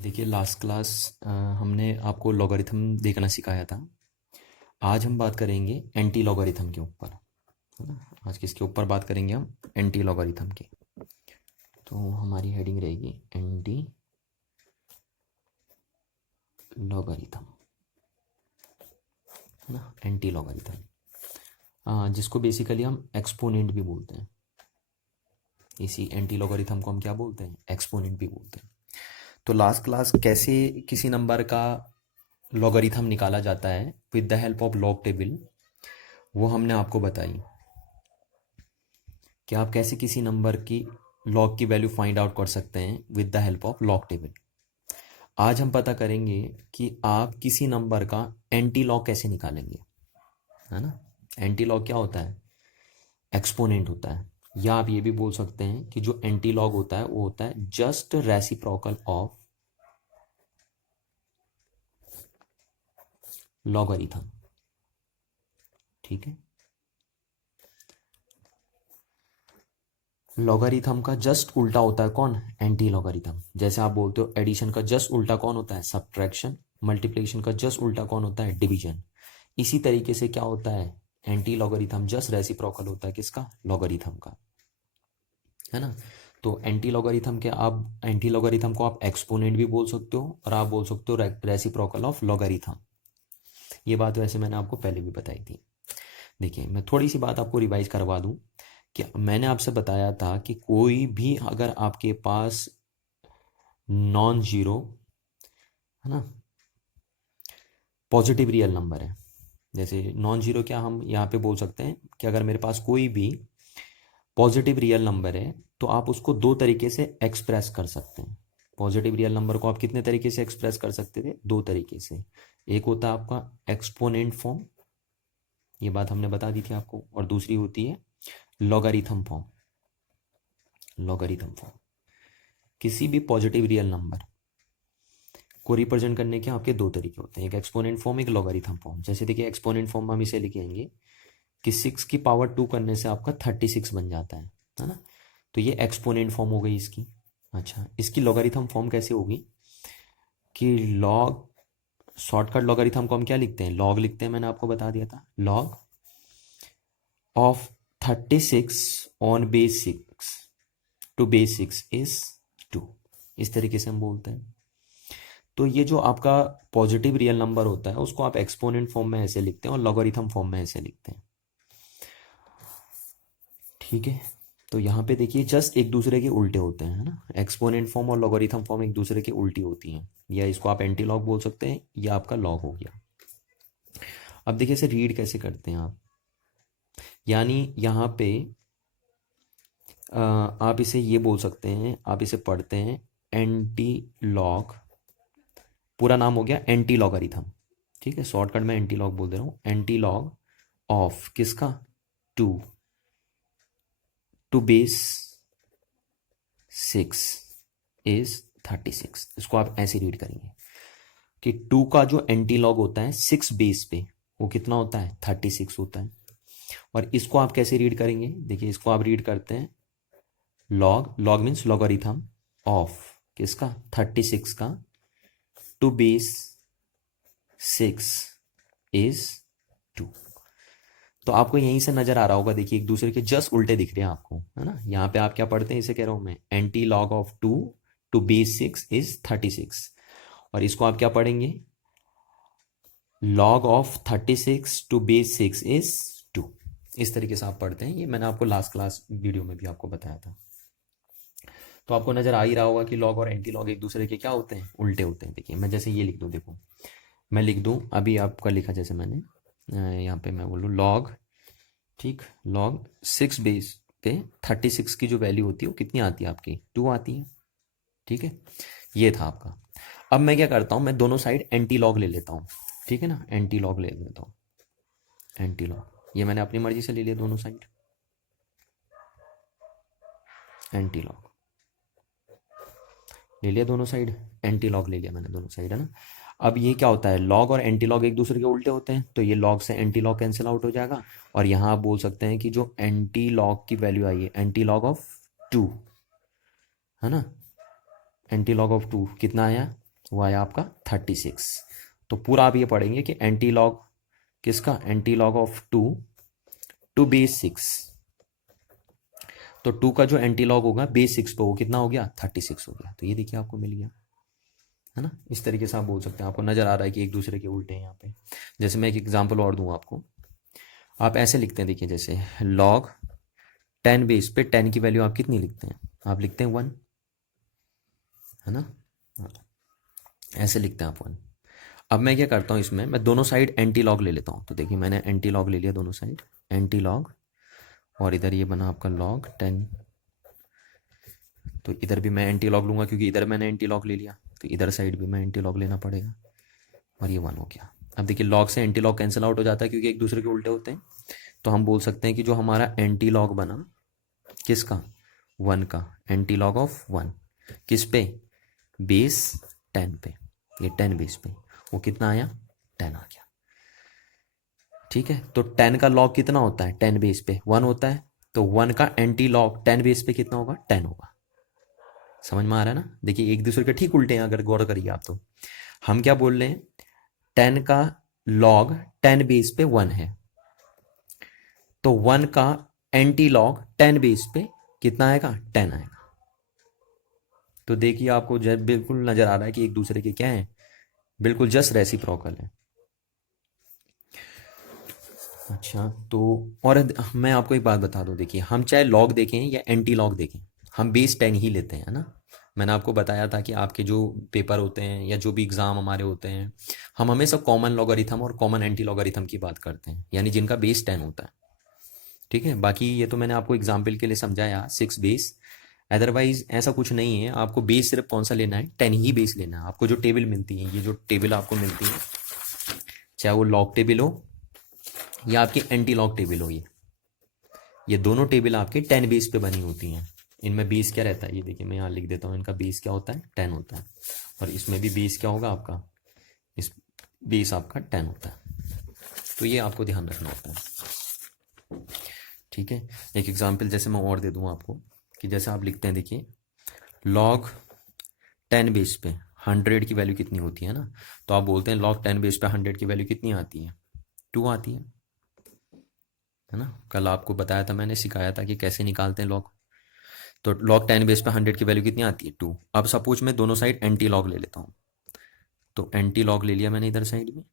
देखिए last class हमने आपको लॉगरिथम देखना सिखाया था। आज हम बात करेंगे एंटी लॉगरिथम के ऊपर, है ना। आज किसके ऊपर बात करेंगे हम? एंटी लॉगरिथम के। तो हमारी हेडिंग रहेगी एंटी लॉगरिथम, है ना। एंटी लॉगरिथम जिसको बेसिकली हम एक्सपोनेंट भी बोलते हैं। इसी एंटी लॉगरिथम को हम क्या बोलते हैं? एक्सपोनेंट भी बोलते हैं। तो लास्ट क्लास कैसे किसी नंबर का लॉगरिथम निकाला जाता है with the help of log table, वो हमने आपको बताई कि आप कैसे किसी नंबर की लॉग की वैल्यू फाइंड आउट कर सकते हैं with the help of log table. आज हम पता करेंगे कि आप किसी नंबर का एंटी लॉग कैसे निकालेंगे, है ना। एंटी लॉग क्या होता है? एक्सपोनेंट होता है, या आप ये भी बोल सकते हैं कि जो एंटी लॉग होता है वो होता है जस्ट रेसिप्रोकल ऑफ लॉगरिथम। ठीक है, लॉगरिथम का जस्ट उल्टा होता है कौन? Anti logarithm. जैसे आप बोलते हो एडिशन का जस्ट उल्टा कौन होता है? सब्ट्रैक्शन। मल्टीप्लिकेशन का जस्ट उल्टा कौन होता है? डिवीजन। इसी तरीके से क्या होता है? एंटी लॉगरिथम जस्ट रेसिप्रोकल होता है किसका? लॉगरिथम का, है ना। तो एंटी लॉगरिथम को आप एक्सपोनेंट भी बोल सकते हो और आप बोल सकते हो रेसिप्रोकल ऑफ लॉगरिथम। ये बात वैसे मैंने आपको पहले भी बताई थी। देखिए मैं थोड़ी सी बात आपको रिवाइज करवा दूं कि मैंने आपसे बताया था कि कोई भी अगर आपके पास नॉन जीरो, है ना, पॉजिटिव रियल नंबर है। जैसे नॉन जीरो क्या हम यहाँ पे बोल सकते हैं कि अगर मेरे पास कोई भी पॉजिटिव रियल नंबर है तो आप उसको दो तरीके से एक्सप्रेस कर सकते हैं। पॉजिटिव रियल नंबर को आप कितने तरीके से एक्सप्रेस कर सकते थे? दो तरीके से। एक होता है आपका एक्सपोनेंट फॉर्म, ये बात हमने बता दी थी आपको, और दूसरी होती है लॉगरिथम फॉर्म। लॉगरिथम फॉर्म किसी भी पॉजिटिव रियल नंबर को रिप्रेजेंट करने के आपके दो तरीके होते हैं, एक एक्सपोनेंट फॉर्म, एक लॉगरिथम फॉर्म। जैसे देखिए एक्सपोनेंट फॉर्म हम इसे लिखेंगे कि 6 की पावर 2 करने से आपका 36 बन जाता है ना। तो ये एक्सपोनेंट फॉर्म हो गई इसकी। अच्छा, इसकी लॉगरिथम फॉर्म कैसे होगी कि लॉग, शॉर्टकट लॉगरिथम को हम क्या लिखते हैं? लॉग लिखते हैं, मैंने आपको बता दिया था। Log of 36 on base 6 to base 6 is 2। इस तरीके से हम बोलते हैं। तो ये जो आपका पॉजिटिव रियल नंबर होता है उसको आप एक्सपोनेंट फॉर्म में ऐसे लिखते हैं और लॉगरिथम फॉर्म में ऐसे लिखते हैं। ठीक है, तो यहाँ पे देखिए जस्ट एक दूसरे के उल्टे होते हैं, है ना। एक्सपोनेंट फॉर्म और लॉगरिथम फॉर्म एक दूसरे के उल्टी होती हैं, या इसको आप एंटी लॉग बोल सकते हैं, या आपका लॉग हो गया। अब देखिए इसे रीड कैसे करते हैं आप, यानी यहाँ पे आप इसे ये बोल सकते हैं, आप इसे पढ़ते हैं एंटी लॉग। पूरा नाम हो गया एंटी लॉगरिथम। ठीक है, शॉर्टकट में एंटी लॉग बोल दे रहा हूँ। एंटी लॉग ऑफ किसका? Two to base 6 is 36। इसको आप ऐसे रीड करेंगे कि 2 का जो एंटी लॉग होता है 6 बेस पे, वो कितना होता है? 36 होता है। और इसको आप कैसे रीड करेंगे? देखिए इसको आप रीड करते हैं log, log means logarithm of किसका? 36 का टू बेस 6 इज 2। तो आपको यहीं से नजर आ रहा होगा, देखिए एक दूसरे के जस्ट उल्टे दिख रहे हैं आपको, है ना। यहाँ पे आप क्या पढ़ते हैं, इसे कह रहा हूं मैं, antilog of 2 to base 6 is 36। और इसको आप क्या पढ़ेंगे? Log of 36 to base 6 is 2। इस तरीके से आप पढ़ते हैं। ये मैंने आपको लास्ट क्लास वीडियो में भी आपको बताया था। तो आपको नजर आ ही रहा होगा कि लॉग और एंटी लॉग एक दूसरे के क्या होते हैं? उल्टे होते हैं। देखिए मैं जैसे ये लिख दूं, देखो मैं लिख दूं, अभी आपका लिखा जैसे मैंने, यहाँ पे मैं बोलूँ लॉग, ठीक, लॉग 6 बेस पे 36 की जो वैल्यू होती है वो कितनी आती है आपकी? 2 आती है। ठीक है, ये था आपका। अब मैं क्या करता हूँ, मैं दोनों साइड एंटी लॉग ले लेता हूँ। ठीक है ना, एंटी लॉग ले लेता हूँ। एंटी लॉग ये मैंने अपनी मर्जी से ले लिया, दोनों साइड एंटी लॉग ले लिया, दोनों साइड एंटी लॉग ले लिया मैंने, दोनों साइड, है ना। अब ये क्या होता है, लॉग और एंटी लॉग एक दूसरे के उल्टे होते हैं, तो ये लॉग से एंटी लॉग कैंसिल आउट हो जाएगा। और यहाँ आप बोल सकते हैं कि जो एंटी लॉग की वैल्यू आई है, एंटी लॉग ऑफ 2, है ना, एंटी लॉग ऑफ 2 कितना आया? वो आया आपका 36। तो पूरा आप ये पढ़ेंगे कि एंटी लॉग किसका, antilog of 2 to base 6। तो 2 का जो एंटी लॉग होगा बेस 6 पे वो कितना हो गया, 36 हो गया। तो ये देखिए आपको मिल गया, है ना। इस तरीके से आप बोल सकते हैं। आपको नजर आ रहा है कि एक दूसरे के उल्टे हैं यहाँ पे। जैसे मैं एक एग्जांपल और दूं आपको, आप ऐसे लिखते हैं, देखिए जैसे लॉग 10 बेस पे 10 की वैल्यू आप कितनी लिखते हैं, आप लिखते हैं 1, है ना। हाँ, ऐसे लिखते हैं आप 1। अब मैं क्या करता हूँ, इसमें मैं दोनों साइड एंटी लॉग ले लेता हूँ। तो देखिए मैंने एंटी लॉग ले लिया दोनों साइड, एंटी लॉग, और इधर ये बना आपका लॉग 10। तो इधर भी मैं एंटी लॉग लूंगा क्योंकि इधर मैंने एंटी लॉग ले लिया, तो इधर साइड भी मैं एंटी लॉग लेना पड़ेगा, और ये 1 हो गया। अब देखिए लॉग से एंटी लॉग कैंसिल आउट हो जाता है क्योंकि एक दूसरे के उल्टे होते हैं। तो हम बोल सकते हैं कि जो हमारा एंटी लॉग बना किसका, 1 का, एंटी लॉग ऑफ 1 किस पे, बेस 10 पे, ये 10 बेस पे, वो कितना आया, 10 आ गया। ठीक है, तो 10 का लॉग कितना होता है, 10 बेस पे 1 होता है। तो 1 का एंटी लॉग 10 बेस पे कितना होगा, 10 होगा। समझ में आ रहा है ना। देखिए एक दूसरे के ठीक उल्टे हैं, अगर गौर करिए आप तो। हम क्या बोल रहे हैं, 10 का लॉग 10 बेस पे 1 है, तो 1 का एंटी लॉग 10 बेस पे कितना आएगा, 10 आएगा। तो देखिए आपको बिल्कुल नजर आ रहा है कि एक दूसरे के क्या है, बिल्कुल जस्ट रेसिप्रोकल है। अच्छा, तो और मैं आपको एक बात बता दूं, देखिए हम चाहे लॉग देखें या एंटी लॉग देखें, हम बेस 10 ही लेते हैं, है ना। मैंने आपको बताया था कि आपके जो पेपर होते हैं या जो भी एग्जाम हमारे होते हैं, हम हमेशा कॉमन लॉगरिथम और कॉमन एंटी लॉगरिथम की बात करते हैं, यानी जिनका बेस 10 होता है। ठीक है, बाकी ये तो मैंने आपको एग्जाम्पल के लिए समझाया 6 बेस। अदरवाइज ऐसा कुछ नहीं है, आपको बेस सिर्फ कौन सा लेना है, 10 ही बेस लेना है। आपको जो टेबल मिलती है, ये जो टेबल आपको मिलती है, चाहे वो लॉग टेबल हो या आपकी एंटी लॉग टेबल हो, ये दोनों टेबल आपके 10 बेस पे बनी होती हैं। इनमें बेस क्या रहता है, ये देखिए मैं यहाँ लिख देता हूँ, इनका बेस क्या होता है, 10 होता है। और इसमें भी बेस क्या होगा आपका, इस बेस आपका 10 होता है। तो ये आपको ध्यान रखना होता है। ठीक है, एक एग्जाम्पल जैसे मैं और दे दूँ आपको, कि जैसे आप लिखते हैं, देखिए लॉग 10 बेस पे 100 की वैल्यू कितनी होती है ना। तो आप बोलते हैं लॉग 10 बेस पे 100 की वैल्यू कितनी आती है, 2 आती है ना। कल आपको बताया था, मैंने सिखाया था कि कैसे निकालते हैं लॉग। तो लॉग 10 बेस पे 100 की वैल्यू कितनी आती है, 2। अब सपोज मैं दोनों साइड एंटी लॉग ले लेता हूँ, तो एंटी लॉग ले लिया मैंने इधर साइड में,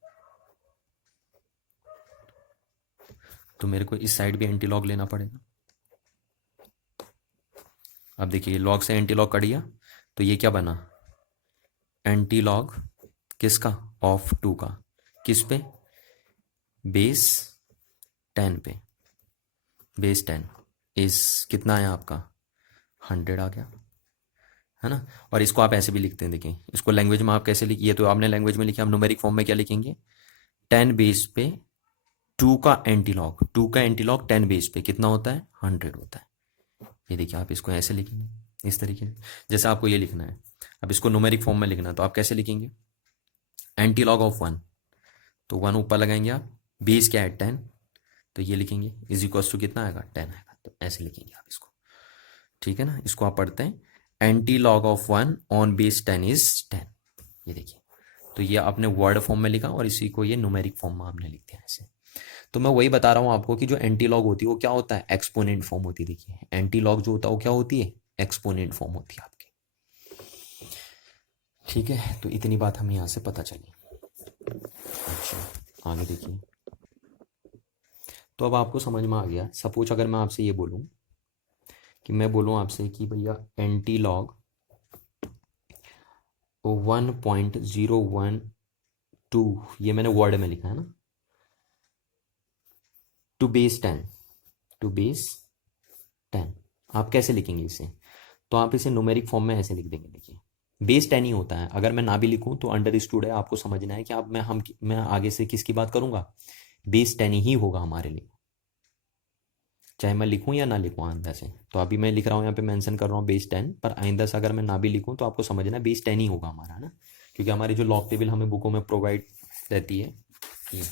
तो मेरे को इस साइड भी एंटी लॉग लेना पड़ेगा। अब देखिए लॉग से एंटी लॉग कट गया, तो ये क्या बना, एंटी लॉग किसका, ऑफ 2 का, किस पे, बेस 10 पे। बेस 10 इस कितना आया आपका, 100 आ गया, है ना। और इसको आप ऐसे भी लिखते हैं, देखिए इसको लैंग्वेज में आप कैसे लिखिए, तो आपने लैंग्वेज में लिखा, आप न्यूमेरिक फॉर्म में क्या लिखेंगे, 10 बेस पे 2 का एंटी लॉग, 2 का एंटी लॉग 10 बेस पे कितना होता है, 100 होता है। ये देखिए आप इसको ऐसे लिखेंगे, इस तरीके से, जैसे आपको ये लिखना है। अब इसको न्यूमेरिक फॉर्म में लिखना है, तो आप कैसे लिखेंगे, एंटी लॉग ऑफ 1, तो 1 ऊपर लगाएंगे आप, बेस क्या है 10, तो ये लिखेंगे इज इक्वल्स टू कितना आएगा, 10 आएगा। तो ऐसे लिखेंगे आप इसको, ठीक है ना। इसको आप पढ़ते हैं, antilog of 1 on base 10 is 10। ये देखिए, तो ये आपने वर्ड फॉर्म में लिखा और इसी को ये न्यूमेरिक फॉर्म में आपने लिख दिया ऐसे। तो मैं वही बता रहा हूँ आपको कि जो एंटी लॉग होती है वो क्या होता है, एक्सपोनेंट फॉर्म होती है। देखिए एंटी लॉग जो होता है वो क्या होती है, एक्सपोनेंट फॉर्म होती है आपकी। ठीक है, तो इतनी बात हमें यहाँ से पता चली। अच्छा आगे देखिए, तो अब आपको समझ में आ गया। सपोज अगर मैं आपसे ये बोलूँ, कि मैं बोलूँ आपसे कि भैया एंटी लॉग 1.012, ये मैंने वर्ड में लिखा है ना, टू बेस 10, टू बेस 10, आप कैसे लिखेंगे इसे, तो आप इसे न्यूमेरिक फॉर्म में ऐसे लिख देंगे। देखिए बेस 10 ही होता है, अगर मैं ना भी लिखूं तो अंडरस्टूड है, आपको समझना है कि आप मैं आगे से किसकी बात करूंगा, बेस 10 ही होगा हमारे लिए, चाहे मैं लिखूं या ना लिखूं आइंदा से। तो अभी मैं लिख रहा हूँ यहाँ पे, मेंशन कर रहा हूँ बेस 10, पर आइंदा से अगर मैं ना भी लिखूं तो आपको समझना है बेस 10 ही होगा हमारा ना, क्योंकि हमारी जो लॉग टेबल हमें बुकों में प्रोवाइड रहती है ये,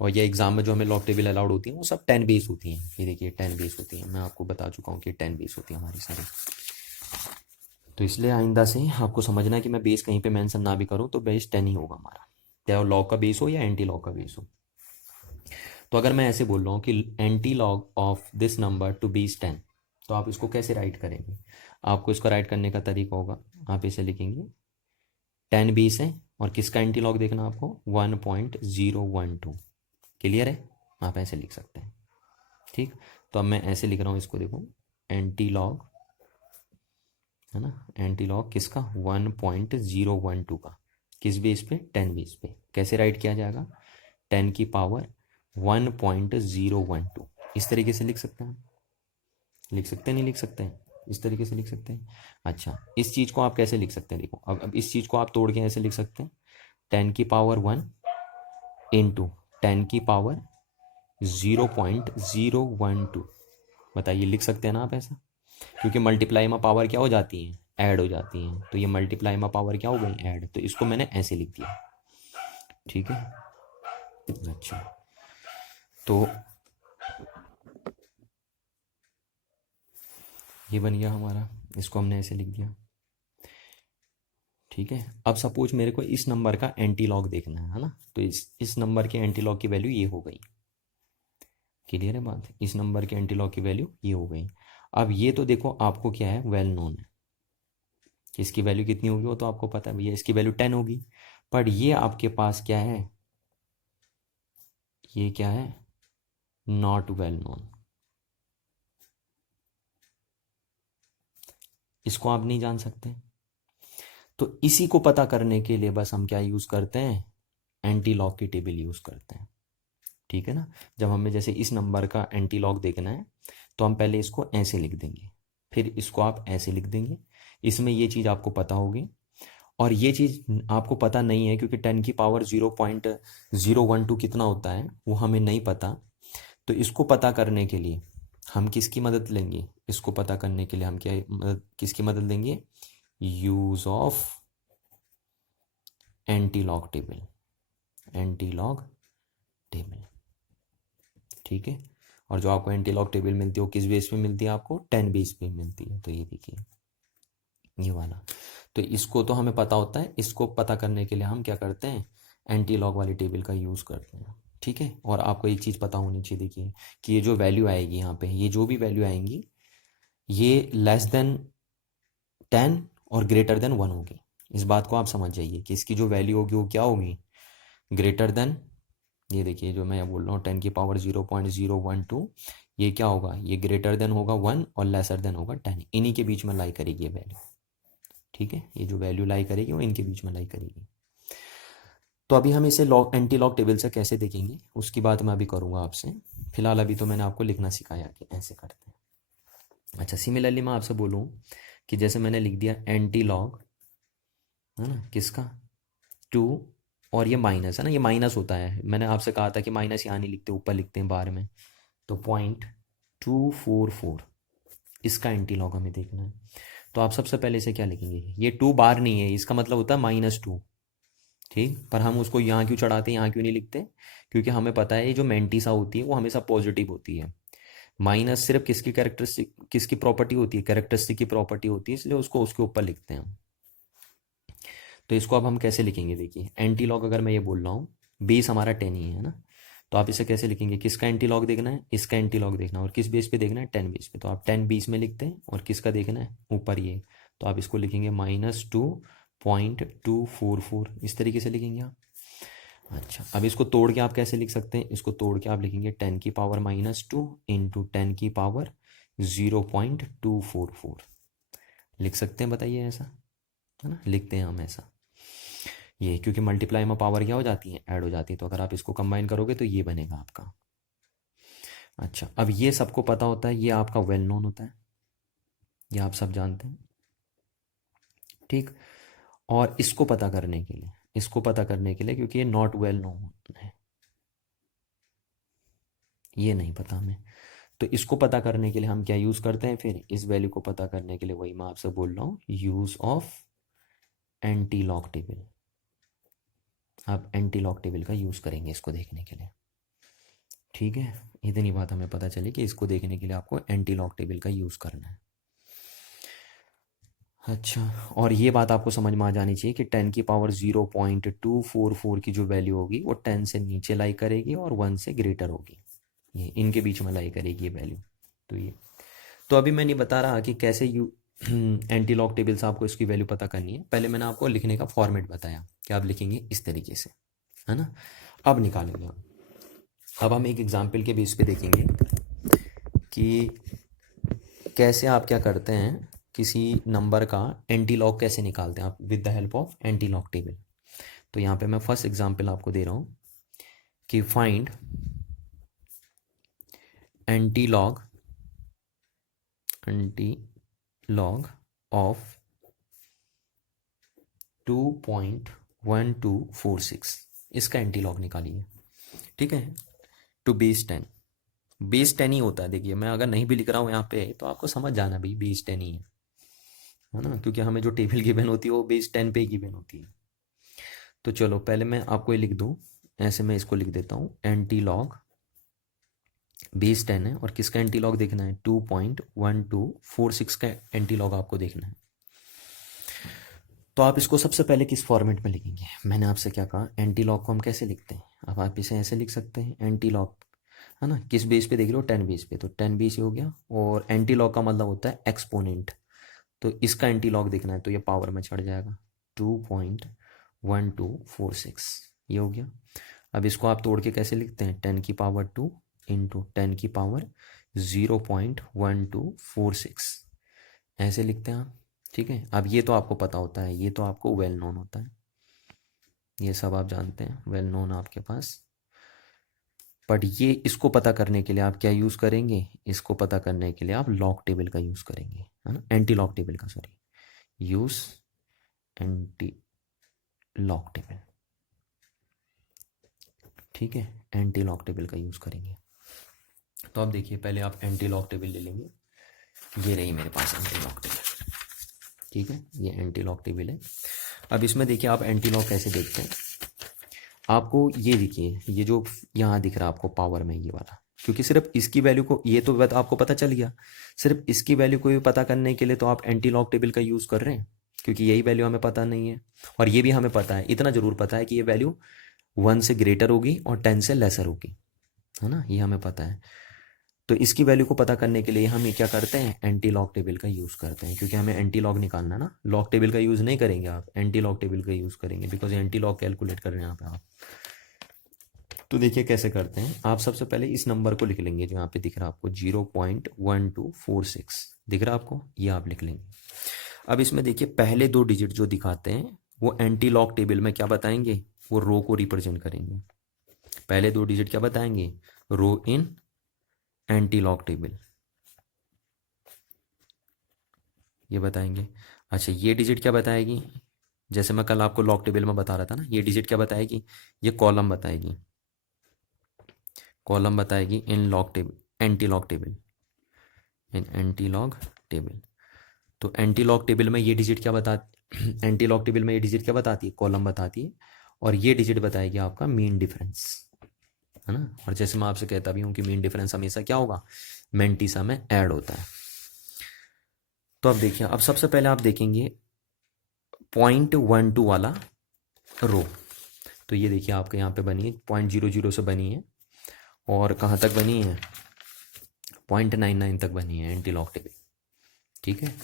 और ये एग्जाम में जो हमें लॉग टेबल अलाउड होती है वो सब 10 बेस होती हैं। ये देखिए 10 बेस होती हैं, मैं आपको बता चुका हूँ कि 10 बेस होती है हमारी सारी। तो इसलिए आइंदा से आपको समझना है कि मैं बेस कहीं पे मेंशन ना भी करूँ तो बेस 10 ही होगा हमारा, चाहे लॉग का बेस हो या एंटी लॉग का बेस हो। तो अगर मैं ऐसे बोल रहा हूँ कि antilog of this number two base 10, तो आप इसको कैसे राइट करेंगे? आपको इसको राइट करने का तरीका होगा, आप इसे लिखेंगे 10 बेस है और किसका एंटी लॉग देखना आपको 1.012। क्लियर है? आप ऐसे लिख सकते हैं। ठीक, तो अब मैं ऐसे लिख रहा हूँ इसको, देखो एंटी लॉग है ना, एंटी लॉग किसका 1.012 का, किस बेस पे 10 बेस पे। कैसे राइट किया जाएगा? 10 की पावर 1.012, इस तरीके से लिख सकते हैं। लिख सकते हैं, नहीं लिख सकते हैं? इस तरीके से लिख सकते हैं। अच्छा, इस चीज़ को आप कैसे लिख सकते हैं? देखो अब इस चीज़ को आप तोड़ के ऐसे लिख सकते हैं 10 की पावर 1 इंटू 10 की पावर 0.012। बताइए, लिख सकते हैं ना आप ऐसा? क्योंकि मल्टीप्लाई में पावर क्या हो जाती है, ऐड हो जाती हैं, तो ये मल्टीप्लाई में पावर क्या हो गई, ऐड, तो इसको मैंने ऐसे लिख दिया। ठीक है, अच्छा, तो ये बन गया हमारा, इसको हमने ऐसे लिख दिया। ठीक है, अब सपोज मेरे को इस नंबर का एंटी लॉग देखना है ना, तो इस नंबर के एंटी लॉग की वैल्यू ये हो गई। क्लियर है बात? इस नंबर के एंटी लॉग की वैल्यू ये हो गई। अब ये तो देखो आपको क्या है, वेल नोन है कि इसकी वैल्यू कितनी होगी, वो तो आपको पता है भैया, इसकी वैल्यू 10 होगी। पर ये आपके पास क्या है, ये क्या है, नॉट वेल नोन। इसको आप नहीं जान सकते। तो इसी को पता करने के लिए बस हम क्या यूज़ करते हैं, एंटी लॉग की टेबल यूज़ करते हैं। ठीक है ना? जब हमें जैसे इस नंबर का एंटी लॉग देखना है तो हम पहले इसको ऐसे लिख देंगे, फिर इसको आप ऐसे लिख देंगे। इसमें ये चीज़ आपको पता होगी, और ये चीज़ आपको पता नहीं है क्योंकि 10 की पावर 0.012 कितना होता है वो हमें नहीं पता। तो इसको पता करने के लिए हम किसकी मदद लेंगे? इसको पता करने के लिए हम क्या मदद, किसकी मदद लेंगे? Use of anti log table, anti log table. ठीक है, और जो आपको एंटी लॉग टेबल मिलती है वो किस बेस पे मिलती है? आपको 10 बेस पे मिलती है। तो ये देखिए, ये वाला, तो इसको तो हमें पता होता है, इसको पता करने के लिए हम क्या करते हैं, एंटी लॉग वाली टेबल का यूज़ करते हैं। ठीक है, और आपको एक चीज़ पता होनी चाहिए, देखिए कि ये जो वैल्यू आएगी यहाँ पे, ये जो भी वैल्यू आएंगी ये लेस देन 10 और ग्रेटर देन 1 होगी। इस बात को आप समझ जाइए कि इसकी जो वैल्यू होगी वो क्या होगी, ग्रेटर देन, ये देखिए जो मैं बोल रहा हूँ 10 की पावर 0.012, ये क्या होगा, ये ग्रेटर देन होगा 1 और लेसर देन होगा 10, इन्हीं के बीच में लाई करेगी ये वैल्यू। ठीक है, ये जो वैल्यू लाई करेगी वो इनके बीच में लाई करेगी। तो अभी हम इसे लॉग एंटी लॉग टेबल से कैसे देखेंगे उसकी बात मैं अभी करूँगा आपसे। फिलहाल अभी तो मैंने आपको लिखना सिखाया कि ऐसे करते हैं। अच्छा, सिमिलरली मैं आपसे बोलूँ कि जैसे मैंने लिख दिया एंटी लॉग है ना, किसका 2, और ये माइनस है ना, ये माइनस होता है, मैंने आपसे कहा था कि माइनस यहाँ नहीं लिखते, ऊपर लिखते हैं बार में। तो 0.244, इसका एंटी लॉग हमें देखना है। तो आप सबसे पहले इसे क्या लिखेंगे, ये 2 बार नहीं है, इसका मतलब होता है -2। ठीक, पर हम उसको यहाँ क्यों चढ़ाते हैं, यहाँ क्यों नहीं लिखते? क्योंकि हमें पता है ये जो मैंटीसा होती है वो हमेशा पॉजिटिव होती है। माइनस सिर्फ किसकी कैरेक्टरिस्टिक, किसकी प्रॉपर्टी होती है, कैरेक्टरिस्टिक की प्रॉपर्टी होती है, इसलिए उसको उसके ऊपर लिखते हैं हम। तो इसको अब हम कैसे लिखेंगे, देखिए एंटी लॉग अगर मैं ये बोल रहा हूँ, बेस हमारा 10 ही है ना, तो आप इसे कैसे लिखेंगे, किसका एंटी लॉग देखना है, इसका एंटी लॉग देखना है, और किस बेस पे देखना है, 10 बेस पे, तो आप 10 बेस में लिखते हैं, और किसका देखना है, ऊपर ये, तो आप इसको लिखेंगे -2.244, इस तरीके से लिखेंगे आप। अच्छा, अब इसको तोड़ के आप कैसे लिख सकते हैं, इसको तोड़ के आप लिखेंगे 10 की पावर -2 इंटू 10 की पावर 0.244, लिख सकते हैं? बताइए ऐसा, है ना, लिखते हैं हम ऐसा। ये क्योंकि मल्टीप्लाई में पावर क्या हो जाती है, ऐड हो जाती है, तो अगर आप इसको कंबाइन करोगे तो ये बनेगा आपका। अच्छा, अब ये सबको पता होता है, ये आपका वेल नोन होता है, ये आप सब जानते हैं। ठीक, और इसको पता करने के लिए, इसको पता करने के लिए, क्योंकि ये नॉट वेल नोन है, ये नहीं पता हमें, तो इसको पता करने के लिए हम क्या यूज़ करते हैं, फिर इस वैल्यू को पता करने के लिए वही मैं आपसे बोल रहा हूँ, use of anti log table. आप एंटी लॉग टेबल का यूज़ करेंगे इसको देखने के लिए। ठीक है, इतनी बात हमें पता चली कि इसको देखने के लिए आपको एंटी लॉग टेबल का यूज़ करना है। अच्छा, और ये बात आपको समझ में आ जानी चाहिए कि 10⁻²44 की जो वैल्यू होगी वो 10 से नीचे लाई करेगी और 1 से ग्रेटर होगी, ये इनके बीच में लाई करेगी ये वैल्यू। तो ये, तो अभी मैं नहीं बता रहा कि कैसे यू एंटी लॉग टेबल से आपको इसकी वैल्यू पता करनी है, पहले मैंने आपको लिखने का फॉर्मेट बताया कि आप लिखेंगे इस तरीके से, है ना। अब निकालेंगे हम, अब हम एक एग्जाम्पल के बेस पे देखेंगे कि कैसे आप क्या करते हैं, किसी नंबर का एंटी लॉग कैसे निकालते हैं आप with the help of anti log table. तो यहाँ पे मैं फर्स्ट एग्जाम्पल आपको दे रहा हूँ कि फाइंड एंटी लॉग ऑफ 2.1246, इसका एंटी लॉग निकालिए। ठीक है, टू बेस 10 ही होता है। देखिए मैं अगर नहीं भी लिख रहा हूँ यहाँ पे तो आपको समझ जाना भाई बेस 10 ही है ना, क्योंकि हमें जो टेबल गिवन होती है वो बेस 10 पे ही गिवन होती है। तो चलो पहले मैं आपको ये लिख दूँ, ऐसे मैं इसको लिख देता हूँ, एंटी लॉग बेस 10 है और किसका एंटी लॉग देखना है, 2.1246 का एंटी लॉग आपको देखना है। तो आप इसको सबसे पहले किस फॉर्मेट में लिखेंगे, मैंने आपसे क्या कहा, एंटी लॉग को हम कैसे लिखते हैं। अब आप इसे ऐसे लिख सकते हैं, एंटी लॉग, है ना, किस बेस पे देख रहे हो, 10 बेस पे, तो 10 बेस हो गया। और एंटी लॉग का मतलब होता है एक्सपोनेंट, तो इसका एंटी लॉग देखना है तो ये पावर में चढ़ जाएगा, 2.1246, ये हो गया। अब इसको आप तोड़ के कैसे लिखते हैं, 10⁻² इंटू 10⁻0.1246, ऐसे लिखते हैं आप। ठीक है, अब ये तो आपको पता होता है, ये तो आपको वेल नोन होता है, ये सब आप जानते हैं, वेल नोन आपके पास। बट ये इसको पता करने के लिए आप क्या यूज़ करेंगे, इसको पता करने के लिए आप लॉग टेबल का यूज़ करेंगे, है ना, एंटी लॉग टेबल का, sorry, use anti log table. ठीक है, एंटी लॉग टेबल का यूज़ करेंगे। तो अब देखिए पहले आप एंटी लॉग टेबल ले लेंगे, ये रही मेरे पास एंटी लॉग टेबल। ठीक है, ये एंटी लॉग टेबल है। अब इसमें देखिए आप एंटी लॉग कैसे देखते हैं, आपको ये देखिए, ये जो यहाँ दिख रहा है आपको पावर में ये वाला, क्योंकि सिर्फ इसकी वैल्यू को, ये तो आपको पता चल गया, सिर्फ इसकी वैल्यू को भी पता करने के लिए तो आप एंटी लॉग टेबल का यूज़ कर रहे हैं, क्योंकि यही वैल्यू हमें पता नहीं है। और ये भी हमें पता है, इतना ज़रूर पता है कि ये वैल्यू 1 से ग्रेटर होगी और 10 से लेसर होगी, है ना, ये हमें पता है। तो इसकी वैल्यू को पता करने के लिए हम ये क्या करते हैं, एंटी लॉग टेबल का यूज़ करते हैं, क्योंकि हमें एंटी लॉग निकालना है ना, लॉग टेबल का यूज़ नहीं करेंगे आप, एंटी लॉग टेबल का यूज़ करेंगे, बिकॉज एंटी लॉग कैलकुलेट कर रहे हैं यहाँ पे आप। तो देखिए कैसे करते हैं, आप सबसे पहले इस नंबर को लिख लेंगे जो यहाँ पे दिख रहा है आपको, 0.1246 दिख रहा है आपको, ये आप लिख लेंगे। अब इसमें देखिए पहले 2 डिजिट जो दिखाते हैं वो एंटी लॉग टेबल में क्या बताएंगे, वो रो को रिप्रेजेंट करेंगे। पहले 2 डिजिट क्या बताएंगे, रो इन एंटी लॉग टेबल, ये बताएंगे। अच्छा, ये डिजिट क्या बताएगी, जैसे मैं कल आपको लॉग टेबल में बता रहा था ना, ये डिजिट क्या बताएगी, ये कॉलम बताएगी, कॉलम बताएगी इन log table, anti log table, इन एंटी लॉग टेबल। तो एंटी लॉग टेबल में ये डिजिट क्या बता एंटी लॉग टेबल में ये डिजिट क्या बताती है, कॉलम बताती है, और ये डिजिट बताएगी आपका मीन डिफरेंस, है ना। और जैसे मैं आपसे कहता भी हूँ कि मीन डिफरेंस हमेशा क्या होगा, मेंटिसा में ऐड होता है। तो अब देखिए, अब सबसे पहले आप देखेंगे 0.12 वाला रो, तो ये देखिए आपके यहाँ पे बनी है, 0.00 से बनी है, और कहाँ तक बनी है, 0.99 तक बनी है एंटी लॉग टेबल। ठीक है,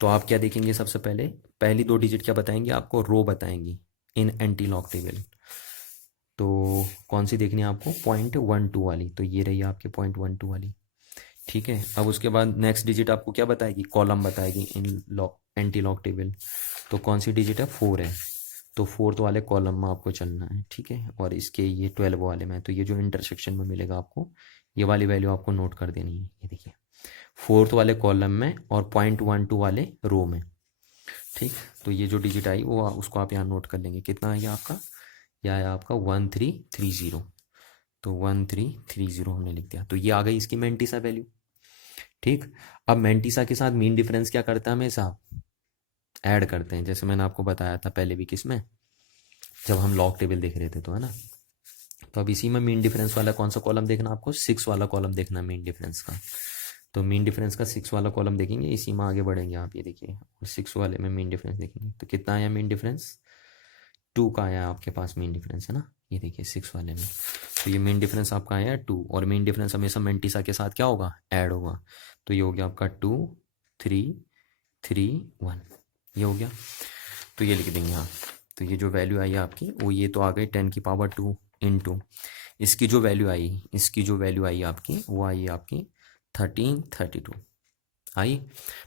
तो आप क्या देखेंगे, सबसे पहले पहली 2 डिजिट क्या बताएंगे आपको, रो बताएंगी इन एंटी लॉग टेबल। तो कौन सी देखनी है आपको, 0.12 वाली, तो ये रही आपकी 0.12 वाली। ठीक है, अब उसके बाद नेक्स्ट डिजिट आपको क्या बताएगी, कॉलम बताएगी इन लॉग एंटी लॉग टेबल। तो कौन सी डिजिट है, 4 है, तो 4th वाले कॉलम में आपको चलना है। ठीक है, और इसके ये 12 वाले में, तो ये जो इंटरसेक्शन में मिलेगा आपको, ये वाली वैल्यू आपको नोट कर देनी है, ये देखिए 4th वाले कॉलम में और 0.12 वाले रो में। ठीक, तो ये जो डिजिट आई वो उसको आप यहाँ नोट कर लेंगे, कितना है ये आपका, यह है आपका 1330, तो 1330 हमने लिख दिया, तो ये आ गई इसकी मेंटिसा वैल्यू। ठीक, अब मेंटिसा के साथ मीन डिफरेंस क्या करता है, हमेशा ऐड करते हैं, जैसे मैंने आपको बताया था पहले भी, किस में, जब हम लॉग टेबल देख रहे थे, तो है ना। तो अब इसी में मीन डिफरेंस वाला कौन सा कॉलम देखना आपको, 6 वाला कॉलम देखना मीन डिफरेंस का। तो मीन डिफरेंस का 6 वाला कॉलम देखेंगे, इसी में आगे बढ़ेंगे आप, ये देखिए, और 6 वाले में मीन डिफरेंस देखेंगे तो कितना आया मीन डिफरेंस, 2 का आया आपके पास मीन डिफरेंस, है ना, ये देखिए 6 वाले में। तो ये मीन डिफरेंस आपका आया 2, और मीन डिफरेंस हमेशा मेंटिसा के साथ क्या होगा, ऐड होगा। तो ये हो गया आपका 2 3 3 1, ये हो गया। तो ये लिख देंगे आप। तो ये जो वैल्यू आई आपकी वो ये तो आ गई 10⁻², इंटू इसकी जो वैल्यू आई, इसकी जो वैल्यू आई आपकी वो आई आपकी 1332 आई।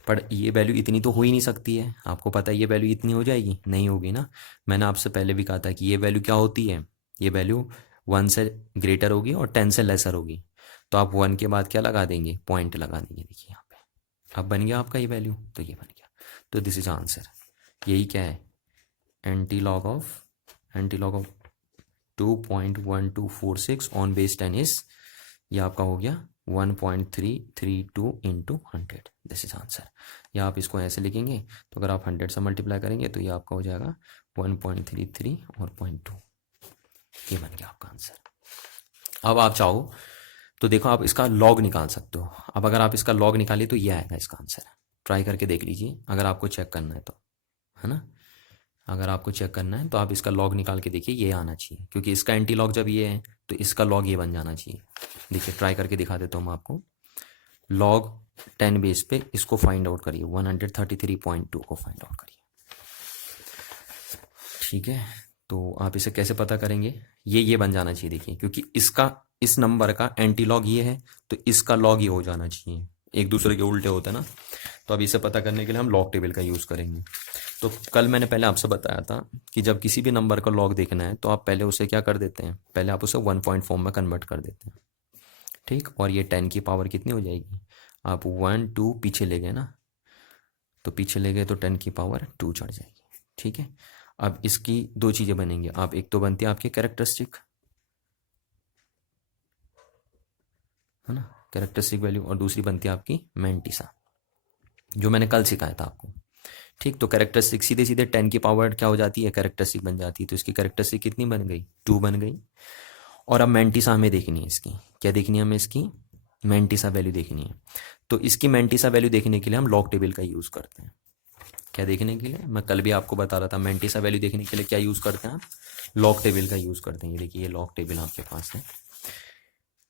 पर ये वैल्यू इतनी तो हो ही नहीं सकती है, आपको पता है ये वैल्यू इतनी हो जाएगी, नहीं होगी ना। मैंने आपसे पहले भी कहा था कि ये वैल्यू क्या होती है, ये वैल्यू 1 से ग्रेटर होगी और 10 से लेसर होगी। तो आप 1 के बाद क्या लगा देंगे, पॉइंट लगा देंगे, देखिए यहाँ पे अब बन गया आपका ये वैल्यू, तो ये बन गया। तो दिस इज आंसर। यही क्या है, anti log of 2.1246 on base 10 is, ये आपका हो गया 1.332 इंटू 100, दिस इज आंसर। या आप इसको ऐसे लिखेंगे, तो अगर आप 100 से मल्टीप्लाई करेंगे तो ये आपका हो जाएगा 1.33 और 0.2, ये बन गया आपका आंसर। अब आप चाहो तो देखो आप इसका लॉग निकाल सकते हो। अब अगर आप इसका लॉग निकालिए तो ये आएगा इसका आंसर। ट्राई करके देख लीजिए अगर आपको चेक करना है तो, है ना। अगर आपको चेक करना है तो आप इसका लॉग निकाल के देखिए, ये आना चाहिए, क्योंकि इसका एंटी लॉग जब ये है तो इसका लॉग ये बन जाना चाहिए। देखिए ट्राई करके दिखा देता हूँ मैं आपको। लॉग 10 बेस पे इसको फाइंड आउट करिए, 133.2 को फाइंड आउट करिए, ठीक है। तो आप इसे कैसे पता करेंगे, ये बन जाना चाहिए देखिए, क्योंकि इसका, इस नंबर का एंटी लॉग ये है तो इसका लॉग ये हो जाना चाहिए, एक दूसरे के उल्टे होते हैं ना। तो अब इसे पता करने के लिए हम लॉग टेबल का यूज़ करेंगे। तो कल मैंने पहले आपसे बताया था कि जब किसी भी नंबर का लॉग देखना है तो आप पहले उसे क्या कर देते हैं, पहले आप उसे 1 पॉइंट फॉर्म में कन्वर्ट कर देते हैं, ठीक। और ये 10 की पावर कितनी हो जाएगी, आप 1 2 पीछे ले गए ना, तो पीछे ले गए तो 10 की पावर 2 चढ़ जाएगी, ठीक है। अब इसकी दो चीज़ें बनेंगी, आप एक तो बनती है आपकी कैरेक्टरिस्टिक, है ना, कैरेक्टरिस्टिक वैल्यू, और दूसरी बनती है आपकी मैंटिसा, जो मैंने कल सिखाया था आपको, ठीक। तो कैरेक्टरिस्टिक सीधे सीधे 10 की पावर क्या हो जाती है, कैरेक्टरिस्टिक बन जाती है। तो इसकी कैरेक्टरिस्टिक कितनी बन गई, 2 बन गई। और अब मैंटिसा हमें देखनी है, इसकी क्या देखनी है हमें, इसकी मैंटिसा वैल्यू देखनी है। तो इसकी मैंटिसा वैल्यू देखने के लिए हम लॉग टेबल का यूज़ करते हैं। क्या देखने के लिए, मैं कल भी आपको बता रहा था, मैंटिसा वैल्यू देखने के लिए क्या यूज़ करते हैं, लॉग टेबल का यूज़ करते हैं। ये देखिए, ये लॉग टेबल आपके पास है।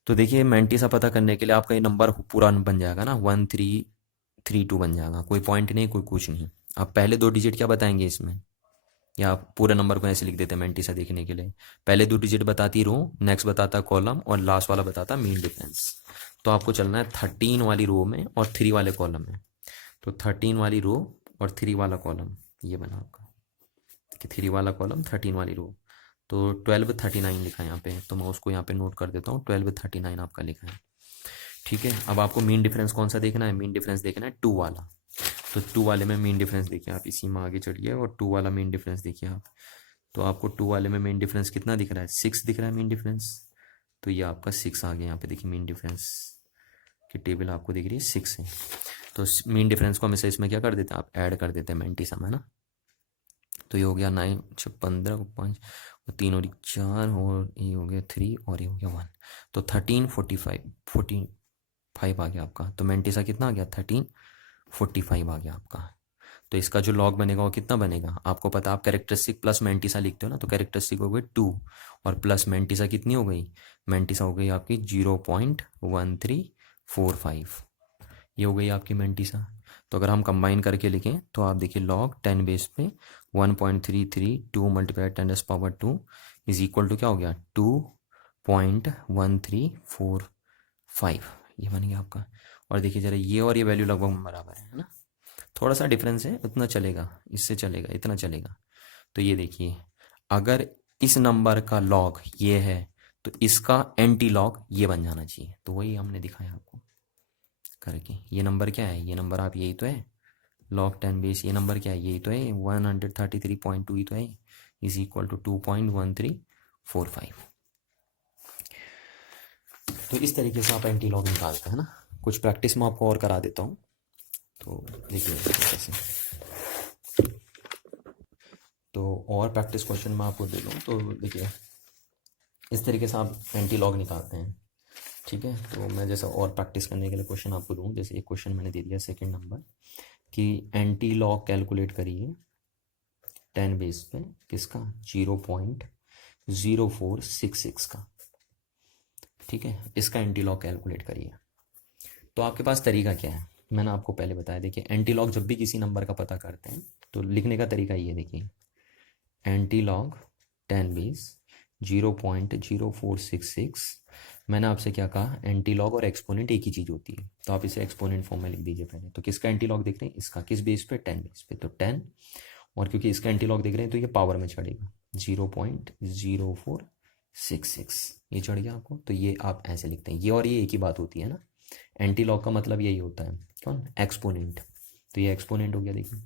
तो देखिए मैंटिसा पता करने के लिए आपका ये नंबर पूरा बन जाएगा ना, 1332 बन जाएगा, कोई पॉइंट नहीं, कोई कुछ नहीं। अब पहले 2 डिजिट क्या बताएंगे इसमें, या आप पूरे नंबर को ऐसे लिख देते हैं मैंटिसा देखने के लिए, पहले 2 डिजिट बताती रो, नेक्स्ट बताता कॉलम, और लास्ट वाला बताता मीन डिफरेंस। तो आपको चलना है 13 वाली रो में और 3 वाले कॉलम में। तो 13 वाली रो और 3 वाला कॉलम, ये बना आपका, कि 3 वाला कॉलम 13 वाली रो। तो 1239 लिखा है यहाँ पे, तो मैं उसको यहाँ पे नोट कर देता हूँ, 1239 आपका लिखा है, ठीक है। अब आपको मीन डिफरेंस कौन सा देखना है, मीन डिफरेंस देखना है 2 वाला। तो 2 वाले में मीन डिफरेंस देखिए आप, इसी में आगे चढ़िए और 2 वाला मीन डिफरेंस देखिए आप। तो आपको 2 वाले में मीन डिफरेंस कितना दिख रहा है, 6 दिख रहा है मीन डिफरेंस। तो ये आपका 6 आ गया यहाँ पे, देखिए मीन डिफरेंस की टेबल आपको दिख रही है 6 है। तो मीन डिफरेंस को हमेशा इसमें क्या कर देते हैं आप, ऐड कर देते हैं मैंटिसा में, है ना। तो ये हो गया 9 15 को 5 और 3 और 4 और ये हो गया 3 और ये हो गया 1। तो 1345 आ गया आपका। तो मैंटिसा कितना आ गया, 1345 आ गया आपका। तो इसका जो लॉग बनेगा वो कितना बनेगा, आपको पता, आप कैरेक्टरिस्टिक प्लस मैंटिसा लिखते हो ना, तो कैरेक्टरिस्टिक हो गई 2 और प्लस मैंटिसा कितनी हो गई, मैंटिसा हो गई आपकी 0.1345, ये हो गई आपकी मैंटिसा। तो अगर हम कंबाइन करके लिखें तो आप देखिए लॉग 10 बेस पे 1.332 मल्टीप्लाई 10⁻² इज इक्वल टू क्या हो गया, 2.1345, ये बन गया आपका। और देखिए जरा, ये और ये वैल्यू लगभग बराबर है ना, थोड़ा सा डिफरेंस है, उतना चलेगा, इससे चलेगा, इतना चलेगा। तो ये देखिए, अगर इस नंबर का लॉग ये है तो इसका एंटी लॉग ये बन जाना चाहिए। तो वही हमने दिखाया आपको करके। ये नंबर क्या है, ये नंबर आप, यही तो है लॉग 10 बेस, ये नंबर क्या है, यही तो है 133.2 ही तो है, इज इक्वल टू 2.1345। तो इस तरीके से आप एंटी लॉग निकालते हैं ना। कुछ प्रैक्टिस में आपको और करा देता हूँ, तो देखिए कैसे। तो और प्रैक्टिस क्वेश्चन मैं आपको दे दूँ, तो देखिए इस तरीके से आप एंटी लॉग निकालते हैं। ठीक है, तो मैं जैसा और प्रैक्टिस करने के लिए क्वेश्चन आपको दूँ, जैसे एक क्वेश्चन मैंने दे दिया सेकंड नंबर कि एंटी लॉग कैलकुलेट करिए 10 बेस पे किसका 0.0466 का। ठीक है, इसका एंटी लॉग कैलकुलेट करिए। तो आपके पास तरीका क्या है, मैंने आपको पहले बताया। देखिए एंटी लॉग जब भी किसी नंबर का पता करते हैं तो लिखने का तरीका ये देखिए, एंटी लॉग 10 बेस 0.0466। मैंने आपसे क्या कहा, एंटी लॉग और एक्सपोनेंट एक ही चीज़ होती है, तो आप इसे एक्सपोनेंट फॉर्म में लिख दीजिए पहले। तो किसका एंटी लॉग देख रहे हैं, इसका, किस बेस पे 10 बेस पे, तो 10, और क्योंकि इसका एंटी लॉग देख रहे हैं तो ये पावर में चढ़ेगा 0.0466, ये चढ़ गया आपको। तो ये आप ऐसे लिखते हैं, ये और ये एक ही बात होती है ना, एंटी लॉग का मतलब यही होता है, कौन, एक्सपोनेंट। तो ये एक्सपोनेंट हो गया देखिए।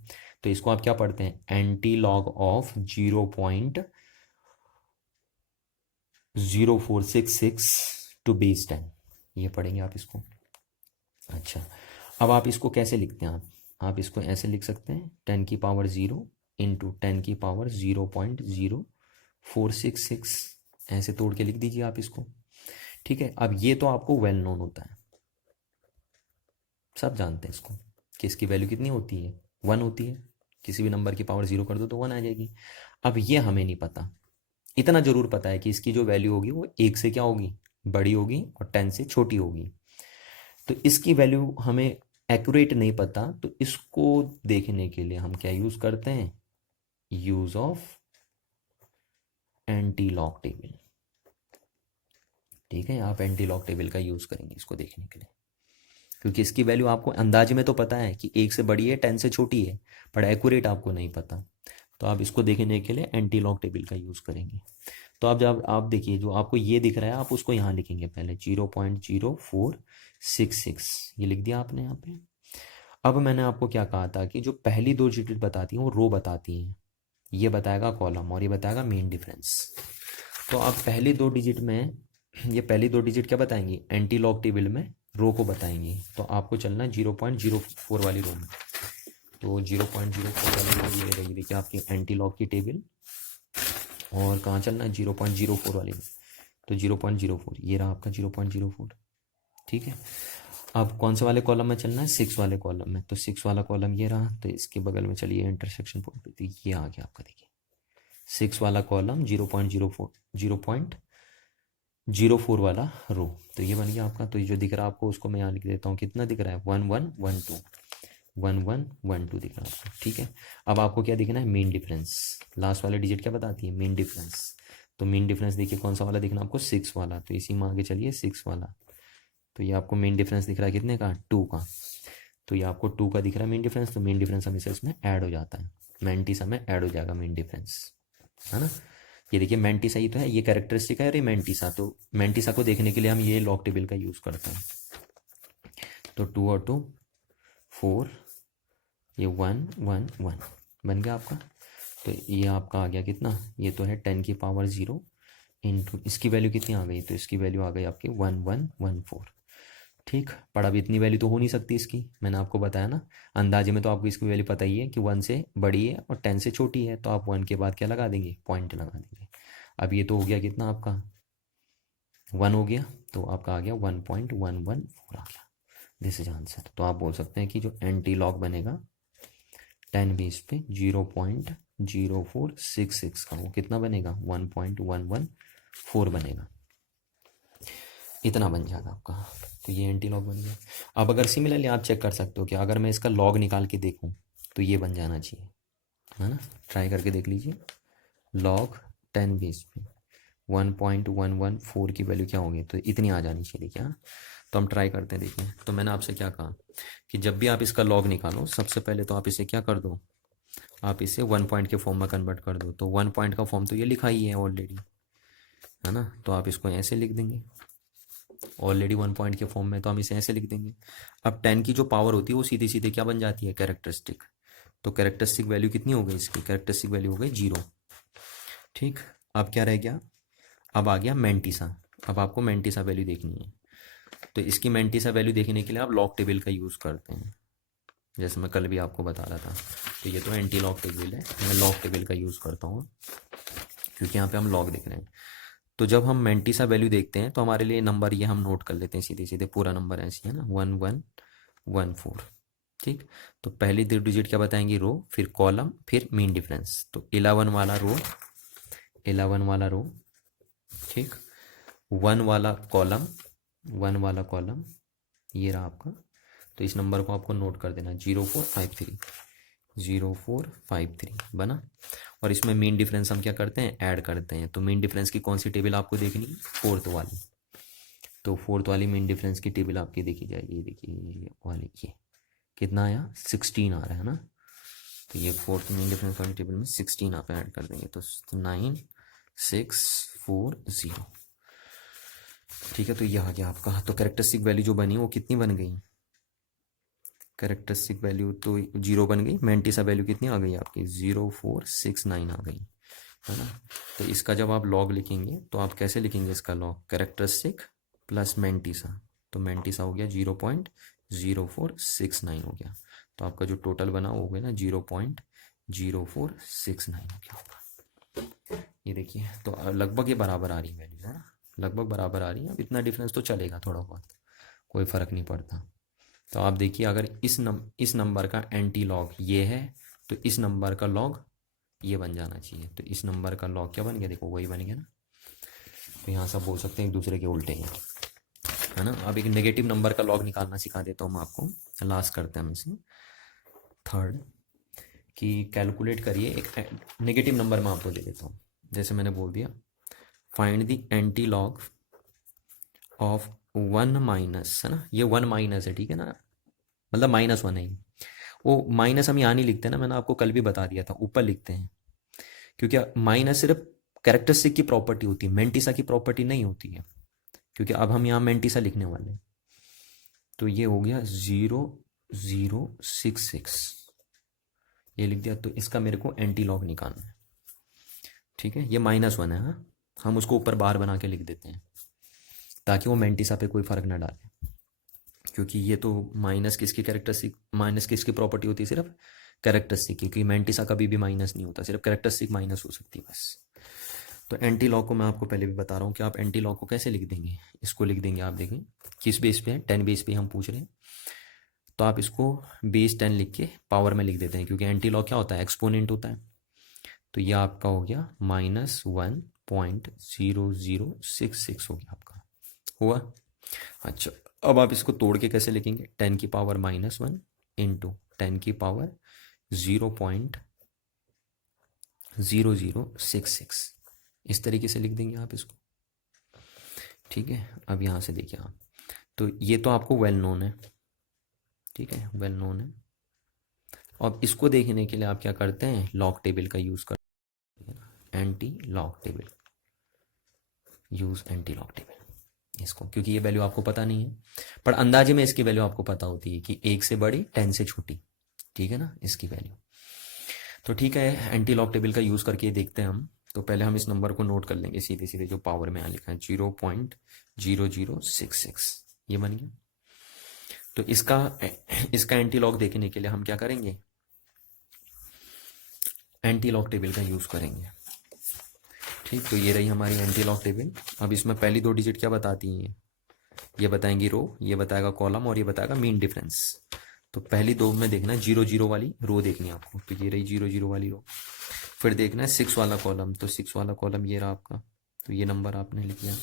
तो इसको आप क्या पढ़ते हैं, antilog of 0.0466 to base 10, ये पढ़ेंगे आप इसको। अच्छा, अब आप इसको कैसे लिखते हैं, आप इसको ऐसे लिख सकते हैं 10 की पावर 0 इंटू 10 की पावर 0.0466, ऐसे तोड़ के लिख दीजिए आप इसको। ठीक है, अब ये तो आपको वेल नोन होता है, सब जानते हैं इसको कि इसकी वैल्यू कितनी होती है, 1 होती है। किसी भी नंबर की पावर 0 कर दो तो 1 आ जाएगी। अब ये हमें नहीं पता, इतना जरूर पता है कि इसकी जो वैल्यू होगी वो 1 से क्या होगी, बड़ी होगी, और 10 से छोटी होगी। तो इसकी वैल्यू हमें एक्यूरेट नहीं पता, तो इसको देखने के लिए हम क्या यूज करते हैं, use of anti log table. ठीक है, आप एंटी लॉग टेबल का यूज करेंगे इसको देखने के लिए, क्योंकि इसकी वैल्यू आपको अंदाजे में तो पता है कि 1 से बड़ी है, 10 से छोटी है, पर एक्यूरेट आपको नहीं पता। तो आप इसको देखने के लिए एंटी लॉग टेबल का यूज करेंगे। तो अब जब आप देखिए, जो आपको ये दिख रहा है आप उसको यहाँ लिखेंगे पहले 0.0466, ये लिख दिया आपने यहाँ पे। अब मैंने आपको क्या कहा था कि जो पहली 2 डिजिट बताती हैं वो रो बताती हैं, ये बताएगा कॉलम और ये बताएगा मेन डिफरेंस। तो आप पहली 2 डिजिट में, ये पहली 2 डिजिट क्या बताएंगी, एंटी लॉग टेबल में रो को बताएंगी। तो आपको चलना है 0.04 वाली रो में। तो 0.04 वाली रो ये रही, देखिए आपकी एंटी लॉग की टेबल। और कहाँ चलना है, 0.04 वाली में। तो 0.04 ये रहा आपका 0.04। ठीक है, अब कौन से वाले कॉलम में चलना है, 6 वाले कॉलम में। तो 6 वाला कॉलम ये रहा, तो इसके बगल में चलिए इंटरसेक्शन पॉइंट पे, तो ये आ गया आपका, देखिए 6 वाला कॉलम 0.04 0.04 वाला रो, तो ये बन गया आपका। तो ये जो दिख रहा है आपको उसको मैं यहाँ लिख देता हूँ, कितना दिख रहा है, 1112 1112 दिख रहा है आपको। ठीक है, अब आपको क्या दिखना है, मेन डिफरेंस। लास्ट वाले डिजिट क्या बताती है, मेन डिफरेंस। तो मेन डिफरेंस देखिए कौन सा वाला दिखना आपको, 6 वाला। तो इसी में आगे चलिए 6 वाला। तो ये आपको मेन डिफरेंस दिख रहा है कितने का, 2 का। तो ये आपको 2 का दिख रहा है मेन डिफरेंस, तो मेन डिफरेंस हमेशा इसमें ऐड हो जाता है, मैंटीसा में ऐड हो जाएगा मेन डिफरेंस, है ना। ये देखिए मैंटीसा ही तो है, ये कैरेक्टरिस्टिक है और ये मैंटीसा। तो मैंटीसा को देखने के लिए हम ये लॉग टेबल का यूज़ करते हैं। तो 2 और 2 4, ये 1 1 1 बन गया आपका। तो ये आपका आ गया कितना, ये तो है 10 की पावर 0 इंटू इसकी वैल्यू कितनी आ गई, तो इसकी वैल्यू आ गई आपकी 1114। ठीक, पर अब इतनी वैल्यू तो हो नहीं सकती इसकी, मैंने आपको बताया ना, अंदाजे में तो आपको इसकी वैल्यू पता ही है कि 1 से बड़ी है और 10 से छोटी है। तो आप 1 के बाद क्या लगा देंगे, पॉइंट लगा देंगे। अब ये तो हो गया कितना आपका, 1 हो गया, तो आपका आ गया 1.114 आ गया, दिस इज आंसर। तो आप बोल सकते हैं कि जो एंटी लॉग बनेगा 10 बेस पे 0.0466 का, वो कितना बनेगा, 1.114 बनेगा, इतना बन जाएगा आपका। तो ये एंटी लॉग बन गया। अब अगर सिमिलरली आप चेक कर सकते हो कि अगर मैं इसका लॉग निकाल के देखूं तो ये बन जाना चाहिए, है ना। ट्राई करके देख लीजिए, लॉग 10 बेस पे 1.114 की वैल्यू क्या होगी, तो इतनी आ जानी चाहिए क्या। तो हम ट्राई करते हैं, देखिए। तो मैंने आपसे क्या कहा कि जब भी आप इसका लॉग निकालो सबसे पहले तो आप इसे क्या कर दो, आप इसे 1 पॉइंट के फॉर्म में कन्वर्ट कर दो। तो 1 पॉइंट का फॉर्म तो ये लिखा ही है ऑलरेडी, है ना। तो आप इसको ऐसे लिख देंगे, ऑलरेडी 1 पॉइंट के फॉर्म में, तो हम इसे ऐसे लिख देंगे। अब 10 की जो पावर होती है वो सीधे सीधे क्या बन जाती है, कैरेक्टरिस्टिक। तो कैरेक्टरिस्टिक वैल्यू कितनी हो गई इसकी, कैरेक्टरिस्टिक वैल्यू हो गई 0। ठीक, अब क्या रह गया, अब आ गया मैंटीसा। अब आपको मैंटीसा वैल्यू देखनी है, तो इसकी मैंटीसा वैल्यू देखने के लिए आप लॉग टेबल का यूज़ करते हैं, जैसे मैं कल भी आपको बता रहा था। तो ये तो एंटी लॉग टेबल है, मैं लॉग टेबल का यूज़ करता हूँ क्योंकि यहाँ पे हम लॉग देख रहे हैं। तो जब हम मैंटिसा वैल्यू देखते हैं तो हमारे लिए नंबर ये हम नोट कर लेते हैं सीधे सीधे, पूरा नंबर ऐसे है ना 1114। ठीक, तो पहली दो डिजिट क्या बताएंगी, रो, फिर कॉलम, फिर मीन डिफरेंस। तो 11 वाला रो, 11 वाला रो, ठीक, 1 वाला कॉलम, 1 वाला कॉलम, ये रहा आपका। तो इस नंबर को आपको नोट कर देना 0453, 0453 बना। और इसमें मीन डिफरेंस हम क्या करते हैं, ऐड करते हैं। तो मीन डिफरेंस की कौन सी टेबल आपको देखनी है, फोर्थ वाली। तो फोर्थ वाली मीन डिफरेंस की टेबल आपकी देखी जाएगी, देखिए ये वाली, ये कितना आया 16 आ रहा है ना। तो ये फोर्थ मीन डिफरेंस वाली टेबल में 16 आप ऐड कर देंगे तो 9640। ठीक है, तो ये आ गया आपका। तो कैरेक्टरिस्टिक वैल्यू जो बनी वो कितनी बन गई, कैरेक्टरिस्टिक वैल्यू तो 0 बन गई। मैंटिसा वैल्यू कितनी आ गई आपकी, 0469 आ गई, है ना। तो इसका जब आप लॉग लिखेंगे तो आप कैसे लिखेंगे इसका लॉग, कैरेक्टरिस्टिक प्लस मैंटिसा। तो मैंटिसा हो गया 0.0469 हो गया। तो आपका जो टोटल बना वो हो गया ना 0.0469 हो गया होगा। ये देखिए, तो लगभग ये बराबर आ रही है वैल्यू, है ना, लगभग बराबर आ रही है। अब इतना डिफरेंस तो चलेगा थोड़ा बहुत, कोई फ़र्क नहीं पड़ता। तो आप देखिए, अगर इस नंबर का एंटी लॉग ये है तो इस नंबर का लॉग ये बन जाना चाहिए। तो इस नंबर का लॉग क्या बन गया, देखो वही बन गया ना। तो यहाँ सब बोल सकते हैं एक दूसरे के उल्टे हैं, है ना। अब एक नेगेटिव नंबर का लॉग निकालना सिखा देता हूँ मैं आपको, लास्ट करते हैं हम इसे थर्ड, कि कैलकुलेट करिए एक नेगेटिव नंबर मैं आपको दे देता हूँ। जैसे मैंने बोल दिया, find the anti log of 1 minus, है ना, ये 1 माइनस है, ठीक है ना, मतलब -1 है। वो माइनस हम यहाँ नहीं लिखते ना, मैंने आपको कल भी बता दिया था, ऊपर लिखते हैं। क्योंकि माइनस सिर्फ कैरेक्टरिस्टिक की प्रॉपर्टी होती है, मेंटिसा की प्रॉपर्टी नहीं होती है। क्योंकि अब हम यहाँ मेंटिसा लिखने वाले हैं। तो ये हो गया 0066, ये लिख दिया। तो इसका मेरे को एंटी लॉग निकालना है, ठीक है। ये -1 है, हाँ, हम उसको ऊपर बार बना के लिख देते हैं ताकि वो मेंटिसा पे कोई फर्क ना डाले। क्योंकि ये तो माइनस किसकी कैरेक्टरिस्टिक, माइनस किसकी प्रॉपर्टी होती है, सिर्फ कैरेक्टरिस्टिक, क्योंकि मेंटिसा कभी भी माइनस नहीं होता, सिर्फ कैरेक्टरिस्टिक माइनस हो सकती है बस। तो एंटी लॉग को मैं आपको पहले भी बता रहा हूँ कि आप एंटी लॉग को कैसे लिख देंगे। इसको लिख देंगे, आप देखें किस बेस पे है, 10 बेस पे हम पूछ रहे हैं। तो आप इसको बेस 10 लिख के पावर में लिख देते हैं, क्योंकि एंटी लॉग क्या होता है, एक्सपोनेंट होता है। तो ये आपका हो गया -1.0066 हो गया आपका, हुआ। अच्छा, अब आप इसको तोड़ के कैसे लिखेंगे, 10 की पावर -1 इंटू 10 की पावर 0.0066, इस तरीके से लिख देंगे आप इसको, ठीक है। अब यहाँ से देखिए आप, तो ये तो आपको वेल नोन है, ठीक है, वेल नोन है। अब इसको देखने के लिए आप क्या करते हैं, लॉग टेबल का यूज़ करते हैं, anti log table, use anti log table इसको, क्योंकि ये वैल्यू आपको पता नहीं है, पर अंदाजे में इसकी वैल्यू आपको पता होती है कि 1 से बड़ी 10 से छोटी, ठीक है ना, इसकी वैल्यू। तो ठीक है, एंटी लॉग टेबल का यूज़ करके देखते हैं हम। तो पहले हम इस नंबर को नोट कर लेंगे सीधे सीधे, जो पावर में यहाँ लिखा है 0.0066, ये बन गया। तो इसका एंटी लॉग देखने के लिए हम क्या करेंगे, एंटी लॉग टेबल का यूज़ करेंगे, ठीक। तो ये रही हमारी एंटी लॉग टेबल। अब इसमें पहली दो डिजिट क्या बताती हैं, ये बताएंगी रो, ये बताएगा कॉलम, और ये बताएगा मीन डिफरेंस। तो पहली दो में देखना है 00 वाली रो देखनी है आपको, तो ये रही 00 वाली रो। फिर देखना है 6 वाला कॉलम, तो 6 वाला कॉलम ये रहा आपका। तो ये नंबर आपने लिख लिया,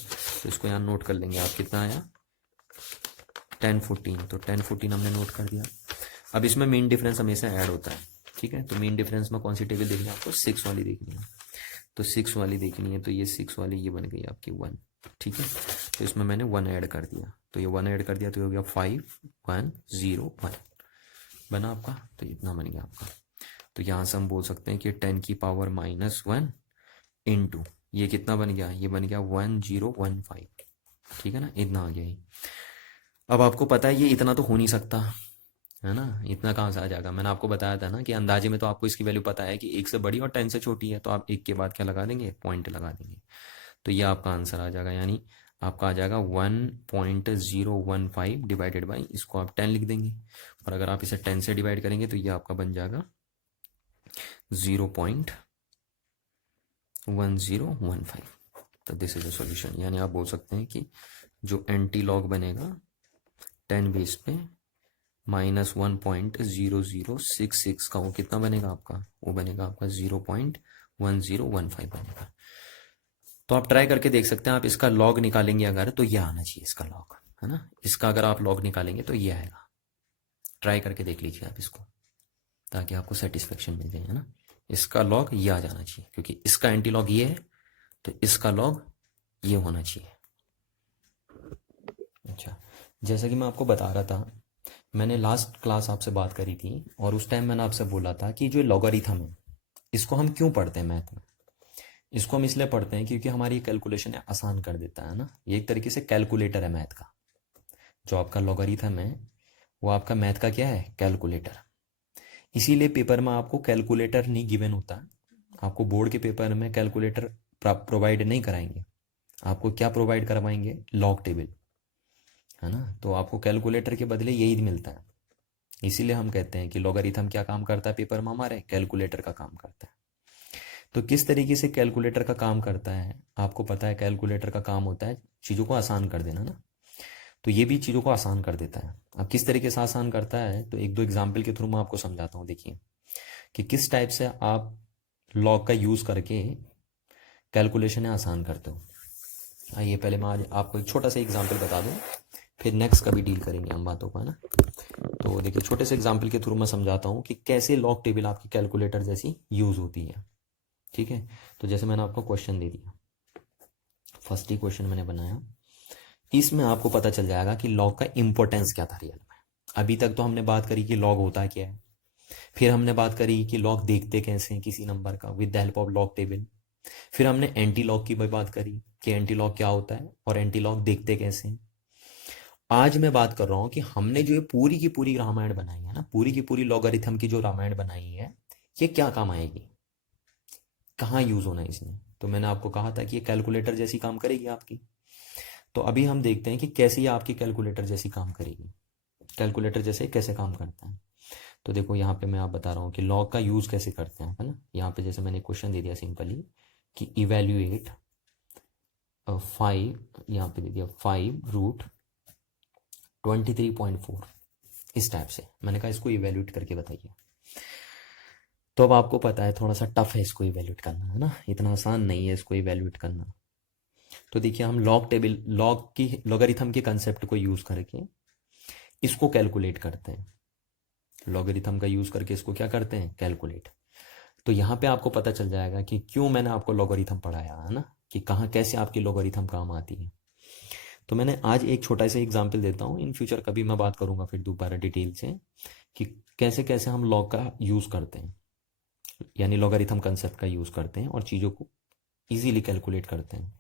तो इसको यहाँ नोट कर लेंगे आप, कितना आया 1014। तो 1014 हमने नोट कर दिया। अब इसमें मीन डिफरेंस हमेशा ऐड होता है, ठीक है। तो मीन डिफरेंस में कौन सी टेबल देखनी है आपको, 6 वाली देखनी है। तो 6 वाली देखनी है, तो ये 6 वाली ये बन गई आपकी 1, ठीक है। तो इसमें मैंने 1 ऐड कर दिया, तो ये 1 ऐड कर दिया, तो ये हो गया 5101 बना आपका। तो इतना बन गया आपका। तो यहाँ से हम बोल सकते हैं कि 10 की पावर -1 इंटू ये कितना बन गया, ये बन गया 1015, ठीक है ना, इतना आ गया ये। अब आपको पता है ये इतना तो हो नहीं सकता, है ना, इतना कहाँ से आ जाएगा। मैंने आपको बताया था ना कि अंदाजे में तो आपको इसकी वैल्यू पता है कि 1 से बड़ी और 10 से छोटी है, तो आप 1 के बाद क्या लगा देंगे, पॉइंट लगा देंगे। तो ये आपका आंसर आ जाएगा, यानी आपका आ जाएगा 1.015 डिवाइडेड बाई, इसको आप 10 लिख देंगे, और अगर आप इसे 10 से डिवाइड करेंगे तो ये आपका बन जाएगा 0.1015, तो दिस इज अ सॉल्यूशन। यानी आप बोल सकते हैं कि जो एंटी लॉग बनेगा 10 बेस पे -1.0066 का वो कितना बनेगा आपका, वो बनेगा आपका 0.1015 बनेगा। तो आप ट्राई करके देख सकते हैं, आप इसका लॉग निकालेंगे अगर तो ये आना चाहिए इसका लॉग, है ना। इसका अगर आप लॉग निकालेंगे तो ये आएगा। ट्राई करके देख लीजिए आप इसको, ताकि आपको सेटिस्फेक्शन मिल जाए, है ना। इसका लॉग ये आ जाना चाहिए, क्योंकि इसका एंटी लॉग ये है, तो इसका लॉग ये होना चाहिए। अच्छा, जैसा कि मैं आपको बता रहा था, मैंने लास्ट क्लास आपसे बात करी थी और उस टाइम मैंने आपसे बोला था कि जो लॉगरिथम है इसको हम क्यों पढ़ते हैं मैथ में। इसको हम इसलिए पढ़ते हैं क्योंकि हमारी कैलकुलेशन आसान कर देता है ना। ये एक तरीके से कैलकुलेटर है मैथ का। जो आपका लॉगरिथम है वो आपका मैथ का क्या है, कैलकुलेटर। इसीलिए पेपर में आपको कैलकुलेटर नहीं गिवन होता। आपको बोर्ड के पेपर में कैलकुलेटर प्रोवाइड नहीं कराएंगे। आपको क्या प्रोवाइड करवाएंगे, लॉग टेबल, है ना। तो आपको कैलकुलेटर के बदले यही मिलता है। इसीलिए हम कहते हैं कि लॉगरिथम क्या काम करता है पेपर में हमारे, कैलकुलेटर का काम करता है। तो किस तरीके से कैलकुलेटर का काम करता है आपको पता है। कैलकुलेटर का काम होता है चीज़ों को आसान कर देना ना। तो ये भी चीज़ों को आसान कर देता है। अब किस तरीके से आसान करता है, तो एक दो एग्जाम्पल के थ्रू मैं आपको समझाता हूँ। देखिए कि किस टाइप से आप लॉग का यूज़ करके कैलकुलेशन आसान करते हो। आइए पहले मैं आज आपको एक छोटा सा एग्जाम्पल बता दूँ, फिर नेक्स्ट कभी डील करेंगे हम बातों को, है ना। तो देखिए छोटे से एग्जाम्पल के थ्रू मैं समझाता हूँ कि कैसे लॉग टेबल आपकी कैलकुलेटर जैसी यूज़ होती है। ठीक है, तो जैसे मैंने आपको क्वेश्चन दे दिया, फर्स्ट ही क्वेश्चन मैंने बनाया, इसमें आपको पता चल जाएगा कि लॉग का इंपॉर्टेंस क्या था रियल में। अभी तक तो हमने बात करी कि लॉग होता क्या है, फिर हमने बात करी कि लॉग देखते कैसे हैं किसी नंबर का with the help of log table. फिर हमने एंटी लॉग की भी बात करी कि एंटी लॉग क्या होता है और एंटी लॉग देखते कैसे हैं। आज मैं बात कर रहा हूं कि हमने जो ये पूरी की पूरी रामायण बनाई है ना, पूरी की पूरी लॉगरिथम की जो रामायण बनाई है, ये क्या काम आएगी, कहाँ यूज होना है इसमें। तो मैंने आपको कहा था कि ये कैलकुलेटर जैसी काम करेगी आपकी। तो अभी हम देखते हैं कि कैसे ये आपकी कैलकुलेटर जैसी काम करेगी। कैलकुलेटर जैसे कैसे काम करता है, तो देखो यहाँ पे मैं आप बता रहा हूँ कि लॉग का यूज कैसे करते हैं, है ना। यहाँ पे जैसे मैंने क्वेश्चन दे दिया सिंपली कि इवेल्युएट 5, यहाँ पे दे दिया 5√23.4। इस टाइप से मैंने कहा इसको इवेल्यूएट करके बताइए। तो अब आपको पता है थोड़ा सा टफ है इसको इवेल्यूएट करना, है ना, इतना आसान नहीं है इसको इवेल्यूएट करना। तो देखिए हम लॉग टेबल, लॉग की लॉगरिथम के कंसेप्ट को यूज करके इसको कैलकुलेट करते हैं। लॉगरिथम का यूज करके इसको क्या करते हैं, कैलकुलेट। तो यहाँ पे आपको पता चल जाएगा कि क्यों मैंने आपको लॉगरिथम पढ़ाया, है ना, कि कहाँ कैसे आपकी लॉगरिथम काम आती है। तो मैंने आज एक छोटा सा एग्जाम्पल देता हूँ, इन फ्यूचर कभी मैं बात करूंगा फिर दोबारा डिटेल से कि कैसे कैसे हम लॉग का यूज करते हैं, यानी लॉगरिथम कंसेप्ट का यूज करते हैं और चीज़ों को इजीली कैलकुलेट करते हैं।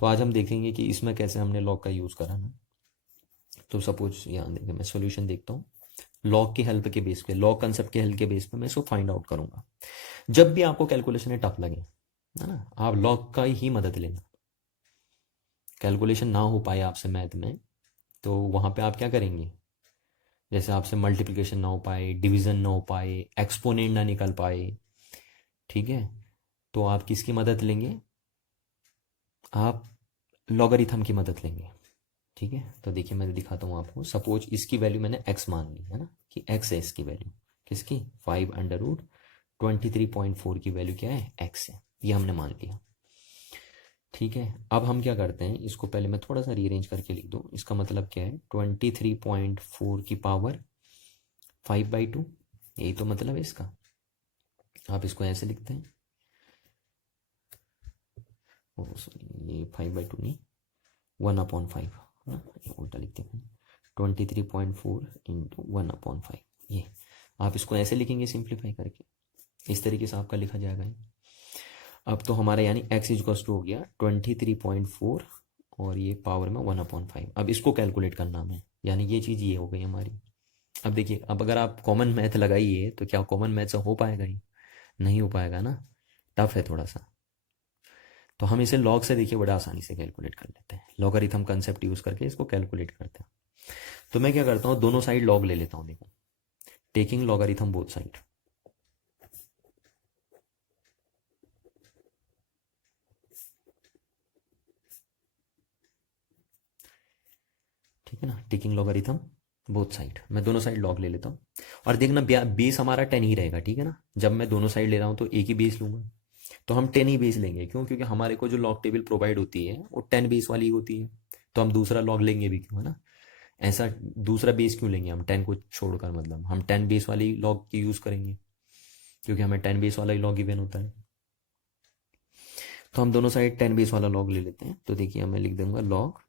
तो आज हम देखेंगे कि इसमें कैसे हमने लॉग का यूज करा ना। तो सपोज यहाँ देखिए मैं सॉल्यूशन देखता हूँ, लॉग की हेल्प के बेस पे, लॉग कंसेप्ट के हेल्प के बेस पे मैं इसको फाइंड आउट करूंगा। जब भी आपको कैलकुलेशन टफ लगे, है ना, आप लॉग का ही मदद लेना। कैलकुलेशन ना हो पाए आपसे मैथ में, तो वहां पे आप क्या करेंगे, जैसे आपसे मल्टीप्लिकेशन ना हो पाए, डिवीजन ना हो पाए, एक्सपोनेंट ना निकल पाए, ठीक है, तो आप किसकी मदद लेंगे, आप लॉगरिथम की मदद लेंगे। ठीक है, तो देखिए मैं दिखाता हूँ आपको। सपोज इसकी वैल्यू मैंने x मान ली, है ना, कि x है इसकी वैल्यू, किसकी, 5√23.4 की वैल्यू क्या है, x है, ये हमने मान लिया। ठीक है, अब हम क्या करते हैं, इसको पहले मैं थोड़ा सा रीअरेंज करके लिख दूँ। इसका मतलब क्या है, 23.4 की पावर 5/2, यही तो मतलब है इसका। आप इसको ऐसे लिखते हैं, ओ सॉरी, ये 5/2 नहीं, 1/5, है ना, ये उल्टा लिखते हैं। 23.4 इंटू 1/5, ये आप इसको ऐसे लिखेंगे सिंप्लीफाई करके, इस तरीके से आपका लिखा जाएगा ये। अब तो हमारा यानी x इजकल्स टू हो गया 23.4 और ये पावर में 1/5। अब इसको कैलकुलेट करना हमें, यानी ये चीज़ ये हो गई हमारी। अब देखिए, अब अगर आप कॉमन मैथ लगाइए तो क्या कॉमन मैथ से हो पाएगा, ही नहीं हो पाएगा ना, टफ है थोड़ा सा। तो हम इसे लॉग से देखिए बड़ा आसानी से कैलकुलेट कर लेते हैं, लॉगरिथम कंसेप्ट यूज करके इसको कैलकुलेट करते हैं। तो मैं क्या करता हूँ, दोनों साइड लॉग ले लेता हूँ। देखो, टेकिंग लॉगरिथम बोथ साइड, ठीक है ना, टेकिंग लॉगरिथम बोथ साइड, मैं दोनों साइड लॉग ले लेता हूँ। और देखना बेस हमारा 10 ही रहेगा, ठीक है ना, जब मैं दोनों साइड ले रहा हूँ तो एक ही बेस लूंगा, तो हम 10 ही बेस लेंगे। क्यों? क्योंकि हमारे को जो लॉग टेबल प्रोवाइड होती है वो 10 बेस वाली होती है, तो हम दूसरा लॉग लेंगे भी क्यों, है ना। ऐसा दूसरा बेस क्यों लेंगे हम 10 को छोड़कर, मतलब हम 10 बेस वाली लॉग की यूज़ करेंगे, क्योंकि हमें 10 बेस वाला ही लॉग गिवन होता है। तो हम दोनों साइड 10 बेस वाला लॉग ले लेते हैं। तो देखिए मैं लिख दूंगा log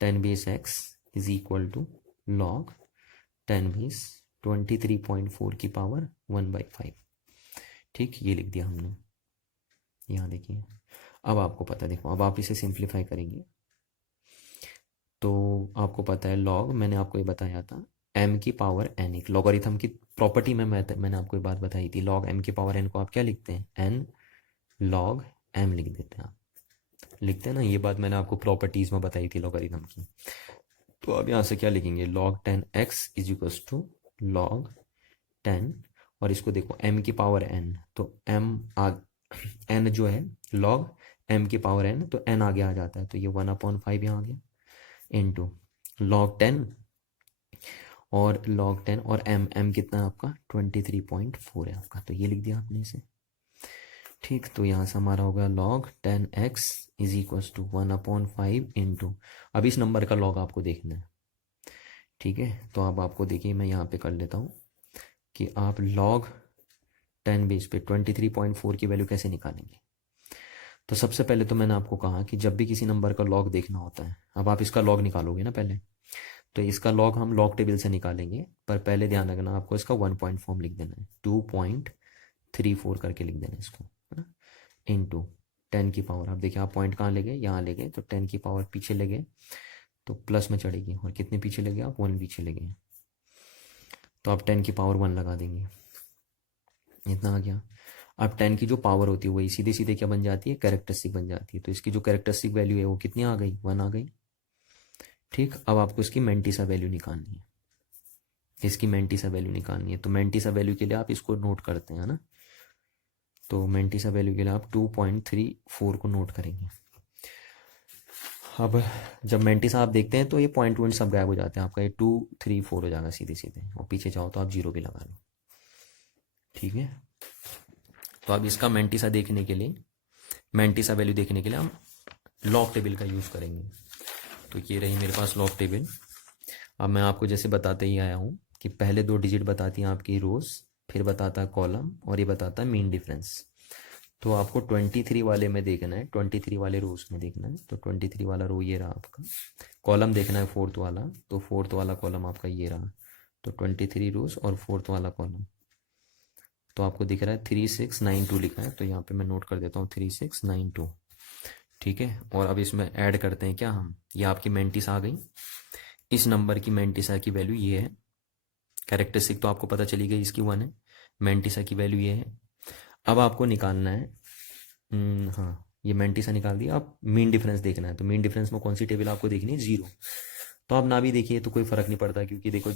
10 base X is equal to log 10 base 23.4 की पावर 1/5। ठीक, ये लिख दिया हमने। यहाँ देखिए, अब आपको पता है, देखो अब आप इसे सिंप्लीफाई करेंगे तो आपको पता है लॉग, मैंने आपको ये बताया था m की पावर n, एक लॉगरिथम की प्रॉपर्टी में मैंने आपको ये बात बताई थी। लॉग m की पावर n को आप क्या लिखते हैं, n लॉग m लिख देते हैं, आप लिखते हैं ना, ये बात मैंने आपको प्रॉपर्टीज में बताई थी लॉगरिथम की। तो अब यहाँ से क्या लिखेंगे, log 10x is equals to log 10, और इसको देखो m की पावर n, तो n जो है log m की पावर n, तो n आगे आ जाता है, तो ये 1/5 यहाँ आ गया, इंटू log 10 और log 10 और m कितना है आपका 23.4 है आपका, तो ये लिख दिया आपने इसे। ठीक, तो यहाँ से हमारा होगा log 10x is equals to 1/5 into, अब इस नंबर का लॉग आपको देखना है, ठीक है। तो अब आपको देखिए मैं यहाँ पे कर लेता हूँ कि आप log 10 बेस पे 23.4 की वैल्यू कैसे निकालेंगे। तो सबसे पहले तो मैंने आपको कहा कि जब भी किसी नंबर का लॉग देखना होता है, अब आप इसका लॉग निकालोगे ना पहले, तो इसका लॉग हम लॉग टेबल से निकालेंगे, पर पहले ध्यान रखना आपको इसका 1 पॉइंट फॉर्म लिख देना है, 2.34 करके लिख देना है इसको, है ना, इंटू 10 की पावर, आप देखिए आप पॉइंट कहाँ ले गए, यहाँ ले गए, तो 10 की पावर पीछे ले गए तो प्लस में चढ़ेगी, और कितने पीछे ले गए आप, 1 पीछे ले गए, तो आप 10 की पावर 1 लगा देंगे, इतना आ गया। अब 10 की जो पावर होती है वही सीधे सीधे क्या बन जाती है, कैरेक्टरिस्टिक बन जाती है, तो इसकी जो कैरेक्टरिस्टिक वैल्यू है वो कितनी आ गई, 1 आ गई। ठीक, अब आपको इसकी मेंटिसा वैल्यू निकालनी है, इसकी मेंटिसा वैल्यू निकालनी है, तो मेंटिसा वैल्यू के लिए आप इसको नोट करते हैं ना, तो मेंटिसा वैल्यू के लिए आप 2.34 को नोट करेंगे। अब जब मेंटिसा आप देखते हैं तो ये पॉइंट सब गायब हो जाते हैं, आपका ये 234 हो जाएगा सीधे सीधे, और पीछे जाओ तो आप 0 भी लगा लो, ठीक है। तो अब इसका मेंटिसा देखने के लिए, मेंटिसा वैल्यू देखने के लिए हम लॉग टेबल का यूज़ करेंगे। तो ये रही मेरे पास लॉग टेबल। अब मैं आपको जैसे बताते ही आया हूँ कि पहले 2 डिजिट बताती हैं आपकी रोज, फिर बताता है कॉलम, और ये बताता है मीन डिफरेंस। तो आपको 23 वाले में देखना है, 23 वाले रोज में देखना है, तो 23 वाला रो ये रहा आपका, कॉलम देखना है 4th वाला, तो 4th वाला कॉलम आपका ये रहा, तो 23 रोज और 4th वाला कॉलम, तो आपको दिख रहा है 3692 लिखा है, तो यहाँ पे मैं नोट कर देता हूँ 3692, ठीक है। और अब इसमें ऐड करते हैं क्या हम, ये आपकी मेंटिस आ गई, इस नंबर की मेंटिसा की वैल्यू ये है, कैरेक्टरिस्टिक तो आपको पता चली गई इसकी 1 है, मेंटिसा की वैल्यू ये है। अब आपको निकालना है, हाँ ये मेंटिसा निकाल दिया, अब मीन डिफरेंस देखना है, तो मीन डिफरेंस में कौन सी टेबल आपको देखनी है, 0। तो आप ना भी देखिए तो कोई फर्क नहीं पड़ता, क्योंकि देखो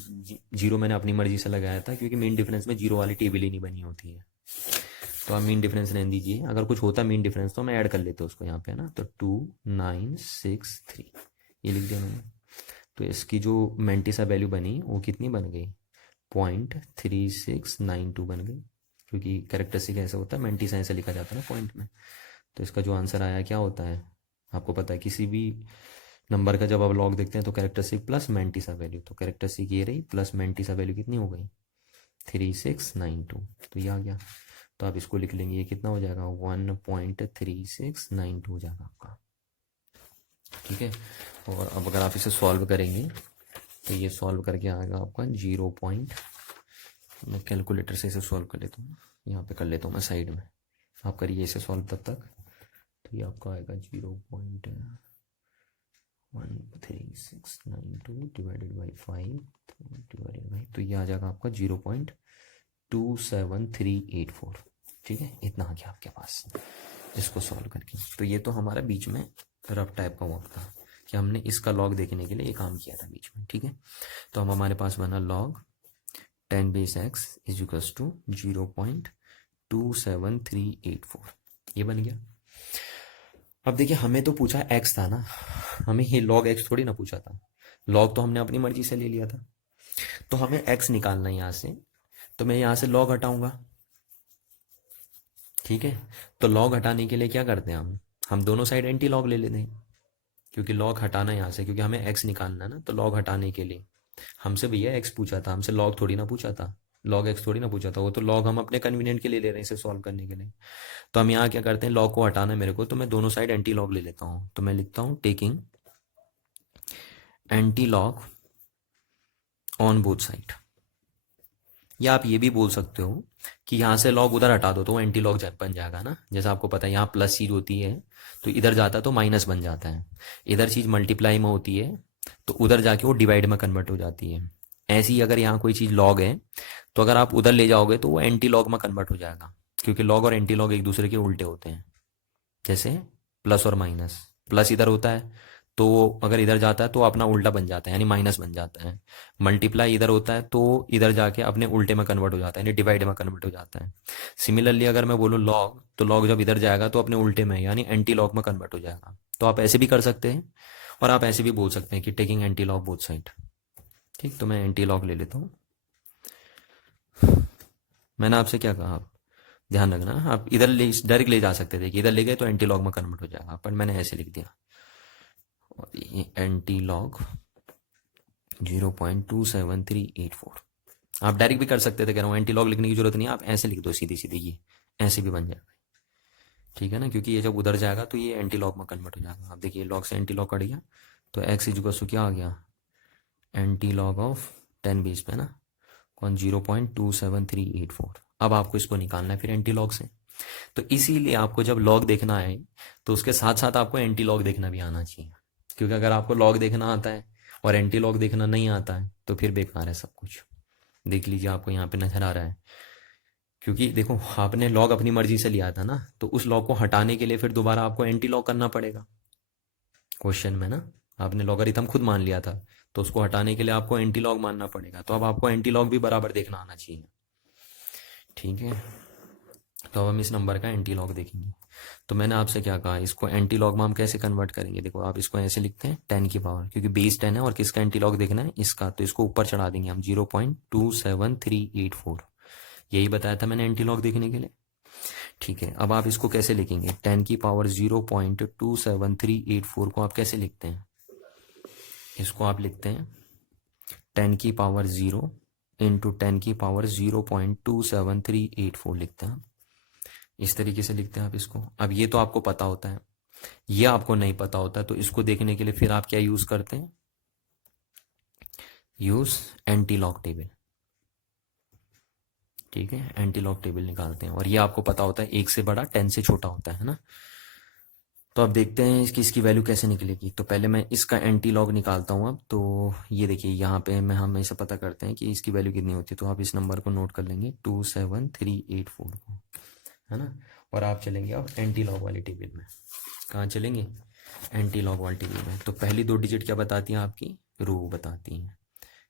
0 मैंने अपनी मर्जी से लगाया था, क्योंकि मीन डिफरेंस में 0 वाली टेबल ही नहीं बनी होती है, तो आप मीन डिफरेंस रहने दीजिए, अगर कुछ होता मीन डिफरेंस तो मैं ऐड कर लेते उसको यहाँ पे ना, तो 2963 ये लिख दिया मैंने। तो इसकी जो मेंटिसा वैल्यू बनी वो कितनी बन गई, 0.3692 बन गई, क्योंकि कैरेक्टरिस्टिक ऐसा होता है, मेंटिसा ऐसे लिखा जाता है ना पॉइंट में। तो इसका जो आंसर आया क्या होता है, आपको पता है किसी भी नंबर का जब आप लॉग देखते हैं तो कैरेक्टरिस्टिक प्लस मेंटिसा वैल्यू, तो कैरेक्टरिस्टिक ये रही प्लस मेंटिसा वैल्यू कितनी हो गई 3692, तो ये आ गया। तो आप इसको लिख लेंगे, ये कितना हो जाएगा 1.3692 हो जाएगा आपका, ठीक है। और अब अगर आप इसे सॉल्व करेंगे तो ये सॉल्व करके आएगा आपका 0. मैं कैलकुलेटर से इसे सॉल्व कर लेता हूँ, यहाँ पे कर लेता हूँ मैं साइड में, आप करिए इसे सॉल्व तब तक। तो ये आपका आएगा 0.13692 डिवाइडेड बाई 5 डिवाइडेड बाई, तो ये आ जाएगा आपका 0.27384, ठीक है, इतना आ गया आपके पास इसको सॉल्व करके। तो ये तो हमारा बीच में रफ टाइप का वर्क था कि हमने इसका लॉग देखने के लिए ये काम किया था बीच में, ठीक है। तो हम हमारे पास बना log 10 base X is equals to 0.27384, ये बन गया। अब देखिए हमें तो पूछा एक्स था ना, हमें ये लॉग एक्स थोड़ी ना पूछा था, लॉग तो हमने अपनी मर्जी से ले लिया था। तो हमें एक्स निकालना है यहाँ से, तो मैं यहाँ से लॉग हटाऊंगा। ठीक है, तो लॉग हटाने के लिए क्या करते हैं हम दोनों साइड एंटी लॉग ले लेते हैं, क्योंकि लॉग हटाना है यहाँ से, क्योंकि हमें एक्स निकालना है ना। तो लॉग हटाने के लिए हमसे भैया एक्स पूछा था, हमसे लॉग थोड़ी ना पूछा था, लॉग एक्स थोड़ी ना पूछा था, वो तो लॉग हम अपने कन्वीनियंट के लिए ले रहे हैं इसे सॉल्व करने के लिए। तो हम यहाँ क्या करते हैं, लॉग को हटाना है मेरे को, तो मैं दोनों साइड एंटी लॉग ले लेता हूँ। तो मैं लिखता हूँ taking anti log on both side. या आप ये भी बोल सकते हो कि यहाँ से लॉग उधर हटा दो तो वो एंटी लॉग बन जाएगा ना। जैसा आपको पता है यहाँ प्लस चीज होती है तो इधर जाता है तो माइनस बन जाता है, इधर चीज मल्टीप्लाई में होती है तो उधर जाके वो डिवाइड में कन्वर्ट हो जाती है। ऐसे ही अगर यहाँ कोई चीज लॉग है तो अगर आप उधर ले जाओगे तो वो एंटी लॉग में कन्वर्ट हो जाएगा, क्योंकि लॉग और एंटी लॉग एक दूसरे के उल्टे होते हैं। जैसे प्लस और माइनस, प्लस इधर होता है तो अगर इधर जाता है तो अपना उल्टा बन जाता है यानी माइनस बन जाता है। मल्टीप्लाई इधर होता है तो इधर जाके अपने उल्टे में कन्वर्ट हो जाता है यानी डिवाइड में कन्वर्ट हो जाता है। सिमिलरली अगर मैं बोलूँ लॉग, तो लॉग जब इधर जाएगा तो अपने उल्टे में यानी एंटी लॉग में कन्वर्ट हो जाएगा। तो आप ऐसे भी कर सकते हैं और आप ऐसे भी बोल सकते हैं कि taking anti log both side. ठीक, तो मैं एंटी लॉग ले लेता हूँ। मैंने आपसे क्या कहा, आप ध्यान रखना, आप इधर ले डायरेक्ट ले जा सकते थे कि इधर ले गए तो एंटी लॉग में कन्वर्ट हो जाएगा, पर मैंने ऐसे लिख दिया। और ये एंटी लॉग 0.27384। आप डायरेक्ट भी कर सकते थे, कह रहा हूँ एंटी लॉग लिखने की जरूरत नहीं है, आप ऐसे लिख दो सीधी सीधी, ये ऐसे भी बन जाएगा। ठीक है ना, क्योंकि ये जब उधर जाएगा तो ये एंटी लॉग में कन्वर्ट हो जाएगा। आप देखिए लॉग से एंटी लॉग कट गया तो एक्स इजिकल टू क्या आ गया, एंटी लॉग ऑफ 10 बेस पे ना कौन 0.27384। अब आपको इसको निकालना है फिर एंटी लॉग से। तो इसीलिए आपको जब लॉग देखना है तो उसके साथ साथ आपको एंटी लॉग देखना भी आना चाहिए, क्योंकि अगर आपको लॉग देखना आता है और एंटी लॉग देखना नहीं आता है तो फिर बेकार है सब कुछ। देख लीजिए आपको यहाँ पे नजर आ रहा है, क्योंकि देखो आपने लॉग अपनी मर्जी से लिया था ना, तो उस लॉग को हटाने के लिए फिर दोबारा आपको एंटी लॉग करना पड़ेगा। क्वेश्चन में ना आपने लॉगरिथम खुद मान लिया था तो उसको हटाने के लिए आपको एंटी लॉग मानना पड़ेगा, तो अब आपको एंटी लॉग भी बराबर देखना आना चाहिए। ठीक है, तो अब हम इस नंबर का एंटी लॉग देखेंगे। तो मैंने आपसे क्या कहा, इसको एंटी लॉग में हम कैसे कन्वर्ट करेंगे। देखो आप इसको ऐसे लिखते हैं 10 की पावर, क्योंकि बेस 10 है और किसका एंटी लॉग देखना है, इसका, तो इसको ऊपर चढ़ा देंगे हम 0.27384। यही बताया था मैंने एंटी लॉग देखने के लिए। ठीक है, अब आप इसको कैसे लिखेंगे, 10 की पावर 0.27384 को आप कैसे लिखते हैं, इसको आप लिखते हैं 10 की पावर 0 इंटू 10 की पावर 0.27384 लिखते हैं। इस तरीके से लिखते हैं आप इसको। अब ये तो आपको पता होता है, ये आपको नहीं पता होता, तो इसको देखने के लिए फिर आप क्या यूज करते हैं, यूज एंटी लॉग टेबल। ठीक है, एंटी लॉग टेबल निकालते हैं और ये आपको पता होता है 1 से बड़ा 10 से छोटा होता है ना। तो अब देखते हैं इसकी वैल्यू कैसे निकलेगी। तो पहले मैं इसका एंटी लॉग निकालता हूँ। अब तो ये देखिए यहाँ पे हम ऐसा पता करते हैं कि इसकी वैल्यू कितनी होती है। तो आप इस नंबर को नोट कर लेंगे 27384 को, है ना। और आप चलेंगे अब एंटी लॉग वाली टेबल में। कहाँ चलेंगे, एंटी लॉग वाली टेबल में। तो पहली 2 डिजिट क्या बताती हैं, आपकी रो बताती हैं,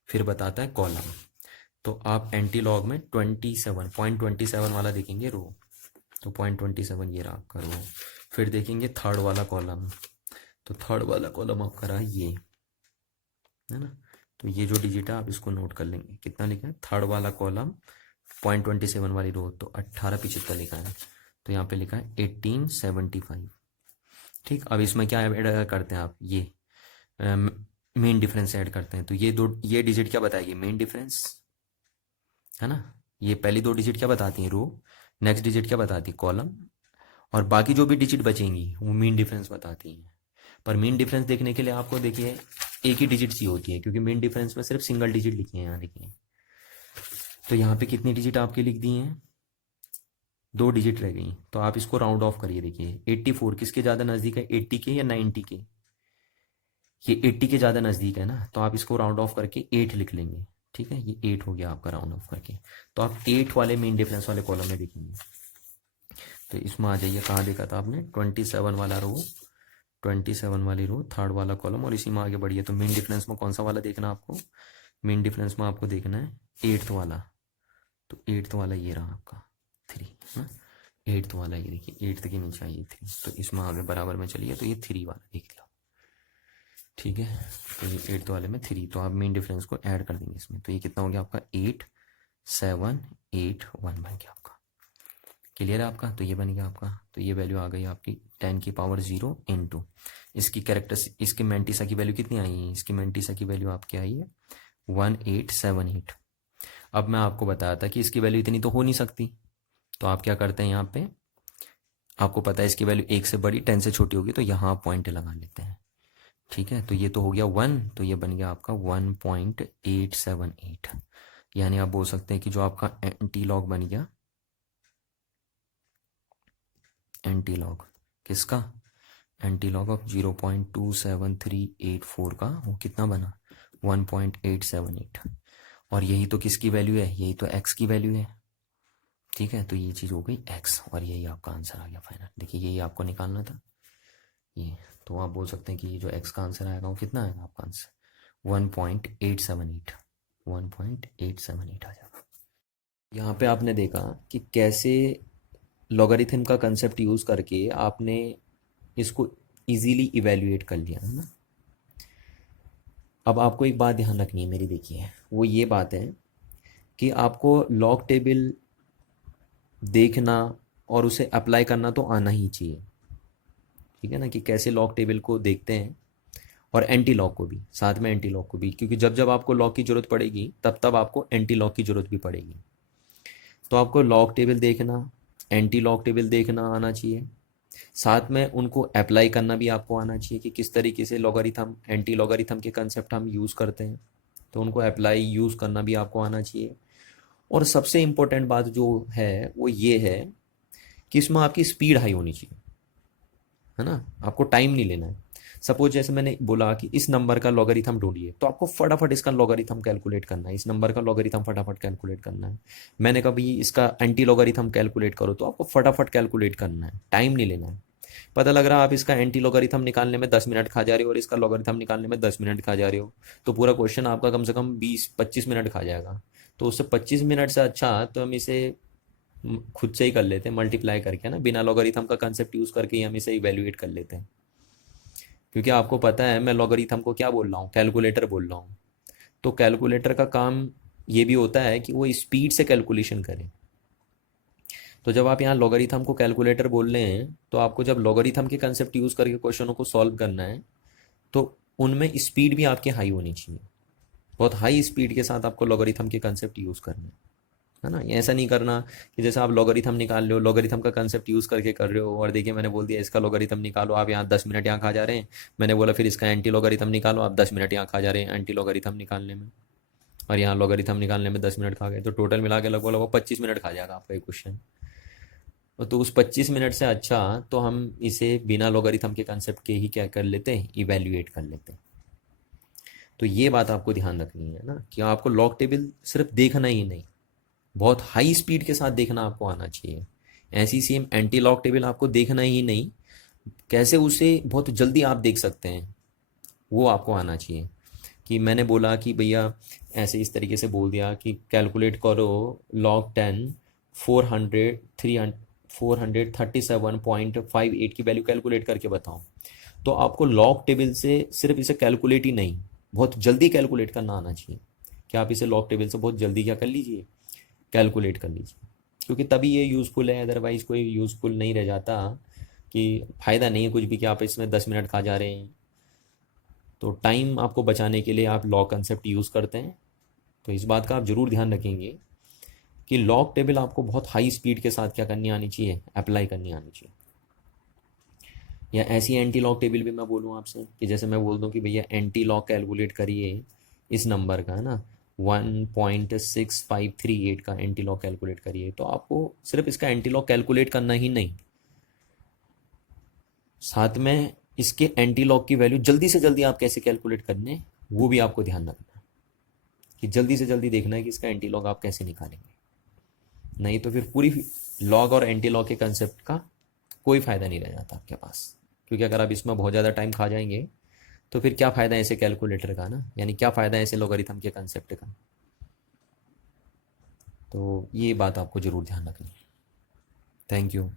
फिर बताता है कॉलम। तो आप एंटी लॉग में 27.27 वाला देखेंगे रो, तो 0.27 ये रहा आपका रो। फिर देखेंगे थर्ड वाला कॉलम, तो थर्ड वाला कॉलम आपका रहा ये, है ना। तो ये जो डिजिट है आप इसको नोट कर लेंगे, कितना लिखा है, थर्ड वाला कॉलम 0.27 वाली रो, तो 1875 लिखा है। तो यहाँ पे लिखा है 1875। ठीक, अब इसमें क्या ऐड करते हैं आप, ये मेन डिफरेंस ऐड करते हैं। तो ये डिजिट क्या बताएगी, मेन डिफरेंस, है ना। ये पहली 2 डिजिट क्या बताती हैं, रो, नेक्स्ट डिजिट क्या बताती है, कॉलम, और बाकी जो भी डिजिट बचेंगी वो मीन डिफरेंस बताती हैं। पर मीन डिफरेंस देखने के लिए आपको देखिए एक ही डिजिट चाहिए होती है, क्योंकि मीन डिफरेंस में सिर्फ सिंगल डिजिट लिखी है यहाँ देखिए। तो यहाँ पे कितनी डिजिट आपकी लिख दी हैं, 2 डिजिट रह गई। तो आप इसको राउंड ऑफ करिए, देखिए 84 किसके ज़्यादा नज़दीक है, 80 के या 90 के, ये 80 के ज़्यादा नज़दीक है ना, तो आप इसको राउंड ऑफ करके 8 लिख लेंगे। ठीक है, ये 8 हो गया आपका राउंड ऑफ करके। तो आप 8 वाले मेन डिफरेंस वाले कॉलम में देखेंगे। तो इसमें आ जाइए, कहाँ देखा था आपने, 27 वाला रो, 27 वाली रो, थर्ड वाला कॉलम, और इसी में आगे बढ़िए। तो मेन डिफरेंस में कौन सा वाला देखना आपको, मेन डिफरेंस में आपको देखना है 8th वाला। तो 8th वाला ये रहा आपका 3, है ना। 8th वाला ये देखिए, 8th के नीचे आइए 3, तो इसमें आगे बराबर में चलिए, तो ये 3 वाला देख लो। ठीक है, तो ये 8 वाले में 3, तो आप मेन डिफरेंस को ऐड कर देंगे इसमें, तो ये कितना हो गया आपका 8781 बन गया आपका। क्लियर है आपका, तो ये बन गया आपका, तो ये वैल्यू आ गई आपकी 10⁻0 इंटू इसकी इसकी मैंटिसा की वैल्यू कितनी आई है, इसकी मैंटिसा की वैल्यू आपकी आई है 1878। अब मैं आपको बताया था कि इसकी वैल्यू इतनी तो हो नहीं सकती, तो आप क्या करते हैं यहाँ पे, आपको पता है इसकी वैल्यू 1 से बड़ी 10 से छोटी होगी, तो यहाँ पॉइंट लगा लेते हैं। ठीक है, तो ये तो हो गया 1, तो ये बन गया आपका 1.878, यानी आप बोल सकते हैं कि जो आपका एंटी लॉग बन गया, एंटी लॉग किसका, एंटी लॉग ऑफ 0.27384 का वो कितना बना 1.878। और यही तो किसकी वैल्यू है, यही तो एक्स की वैल्यू है। ठीक है, तो ये चीज़ हो गई एक्स, और यही आपका आंसर आ गया फाइनल। देखिए यही आपको निकालना था ये, तो आप बोल सकते हैं कि ये जो एक्स का आंसर आएगा वो कितना आएगा आपका आंसर 1.878, 1.878 आ जाएगा। यहाँ पे आपने देखा कि कैसे लॉगरिथम का कंसेप्ट यूज़ करके आपने इसको इजीली इवेल्युएट कर लिया है ना। अब आपको एक बात ध्यान रखनी है मेरी, देखिए वो ये बात है कि आपको लॉग टेबल देखना और उसे अप्लाई करना तो आना ही चाहिए। ठीक है ना, कि कैसे लॉग टेबल को देखते हैं, और एंटी लॉग को भी, साथ में एंटी लॉग को भी, क्योंकि जब जब आपको लॉग की ज़रूरत पड़ेगी तब तब आपको एंटी लॉग की ज़रूरत भी पड़ेगी। तो आपको लॉग टेबल देखना, एंटी लॉग टेबल देखना आना चाहिए, साथ में उनको अप्लाई करना भी आपको आना चाहिए कि किस तरीके से लॉगरिथम एंटी लॉगरिथम के कंसेप्ट हम यूज़ करते हैं, तो उनको अप्लाई यूज़ करना भी आपको आना चाहिए। और सबसे इम्पोर्टेंट बात जो है वो ये है कि इसमें आपकी स्पीड हाई होनी चाहिए, है ना, आपको टाइम नहीं लेना है। सपोज जैसे मैंने बोला कि इस नंबर का लॉगरिथम ढूंढिए, तो आपको फटाफट इसका लॉगरिथम कैलकुलेट करना है, इस नंबर का लॉगरिथम फटाफट कैलकुलेट करना है। मैंने कहा भाई इसका एंटी लॉगरिथम कैलकुलेट करो, तो आपको फटाफट कैलकुलेट करना है, टाइम नहीं लेना है। पता लग रहा है आप इसका एंटी लॉगरिथम निकालने में 10 मिनट खा जा रहे हो और इसका लॉगरिथम निकालने में 10 मिनट खा जा रहे हो, तो पूरा क्वेश्चन आपका कम से कम 20-25 मिनट खा जाएगा। तो उससे 25 मिनट से अच्छा तो हम इसे खुद से ही कर लेते हैं, मल्टीप्लाई करके ना, बिना लॉगरिथम का कंसेप्ट यूज़ करके ही हम इसे इवेल्युएट कर लेते हैं। क्योंकि आपको पता है मैं लॉगरिथम को क्या बोल रहा हूँ, कैलकुलेटर बोल रहा हूँ। तो कैलकुलेटर का काम ये भी होता है कि वो स्पीड से कैलकुलेशन करे। तो जब आप यहाँ लॉगरिथम को कैलकुलेटर बोल रहे हैं, तो आपको जब लॉगरिथम के कंसेप्ट यूज़ करके क्वेश्चनों को सॉल्व करना है, तो उनमें स्पीड भी आपकी हाई होनी चाहिए, बहुत हाई स्पीड के साथ आपको लॉगरिथम के कंसेप्ट यूज़ करना है ना। ये ऐसा नहीं करना कि जैसे आप लॉगरिथम निकाल रहे हो, लॉगरिथम का कंसेप्ट यूज़ करके कर रहे हो, और देखिए मैंने बोल दिया इसका लॉगरिथम निकालो, आप यहाँ 10 मिनट यहाँ खा जा रहे हैं। मैंने बोला फिर इसका एंटी लॉगरिथम निकालो, आप 10 मिनट यहाँ खा जा रहे हैं एंटी लॉगरिथम निकालने में, और यहाँ लॉगरिथम निकालने में 10 मिनट खा गए, तो टोटल मिला के लगभग लगभग 25 मिनट खा जाएगा आपका ये क्वेश्चन। तो उस 25 मिनट से अच्छा तो हम इसे बिना लॉगरिथम के कंसेप्ट के ही क्या कर लेते हैं, इवेल्युएट कर लेते हैं। तो ये बात आपको ध्यान रखनी है ना, कि आपको लॉग टेबल सिर्फ देखना ही नहीं, बहुत हाई स्पीड के साथ देखना आपको आना चाहिए। ऐसी सेम एंटी लॉग टेबल आपको देखना ही नहीं, कैसे उसे बहुत जल्दी आप देख सकते हैं वो आपको आना चाहिए। कि मैंने बोला कि भैया ऐसे इस तरीके से बोल दिया कि कैलकुलेट करो log 10 437.58 की वैल्यू कैलकुलेट करके बताओ, तो आपको लॉग टेबल से सिर्फ इसे कैलकुलेट ही नहीं, बहुत जल्दी कैलकुलेट करना आना चाहिए। कि आप इसे लॉग टेबल से बहुत जल्दी क्या कर लीजिए, कैलकुलेट कर लीजिए, क्योंकि तभी ये यूज़फुल है, अदरवाइज़ कोई यूज़फुल नहीं रह जाता। कि फ़ायदा नहीं है कुछ भी कि आप इसमें 10 मिनट खा जा रहे हैं। तो टाइम आपको बचाने के लिए आप लॉ कंसेप्ट यूज़ करते हैं, तो इस बात का आप ज़रूर ध्यान रखेंगे कि लॉग टेबल आपको बहुत हाई स्पीड के साथ क्या करनी आनी चाहिए, अप्लाई करनी आनी चाहिए। या ऐसी एंटी लॉग टेबल भी मैं बोलूँ आपसे कि जैसे मैं बोल दूँ कि भैया एंटी लॉग कैलकुलेट करिए इस नंबर का, है ना, 1.6538 का एंटी लॉग कैलकुलेट करिए, तो आपको सिर्फ इसका एंटी लॉग कैलकुलेट करना ही नहीं, साथ में इसके एंटी लॉग की वैल्यू जल्दी से जल्दी आप कैसे कैलकुलेट करने, वो भी आपको ध्यान रखना है। कि जल्दी से जल्दी देखना है कि इसका एंटी लॉग आप कैसे निकालेंगे, नहीं तो फिर पूरी लॉग और एंटी लॉग के कंसेप्ट का कोई फ़ायदा नहीं रह जाता आपके पास। क्योंकि अगर आप इसमें बहुत ज़्यादा टाइम खा जाएंगे तो फिर क्या फ़ायदा है ऐसे कैलकुलेटर का ना, यानी क्या फ़ायदा है ऐसे लॉगरिथम के कंसेप्ट का। तो ये बात आपको ज़रूर ध्यान रखनी है। Thank you.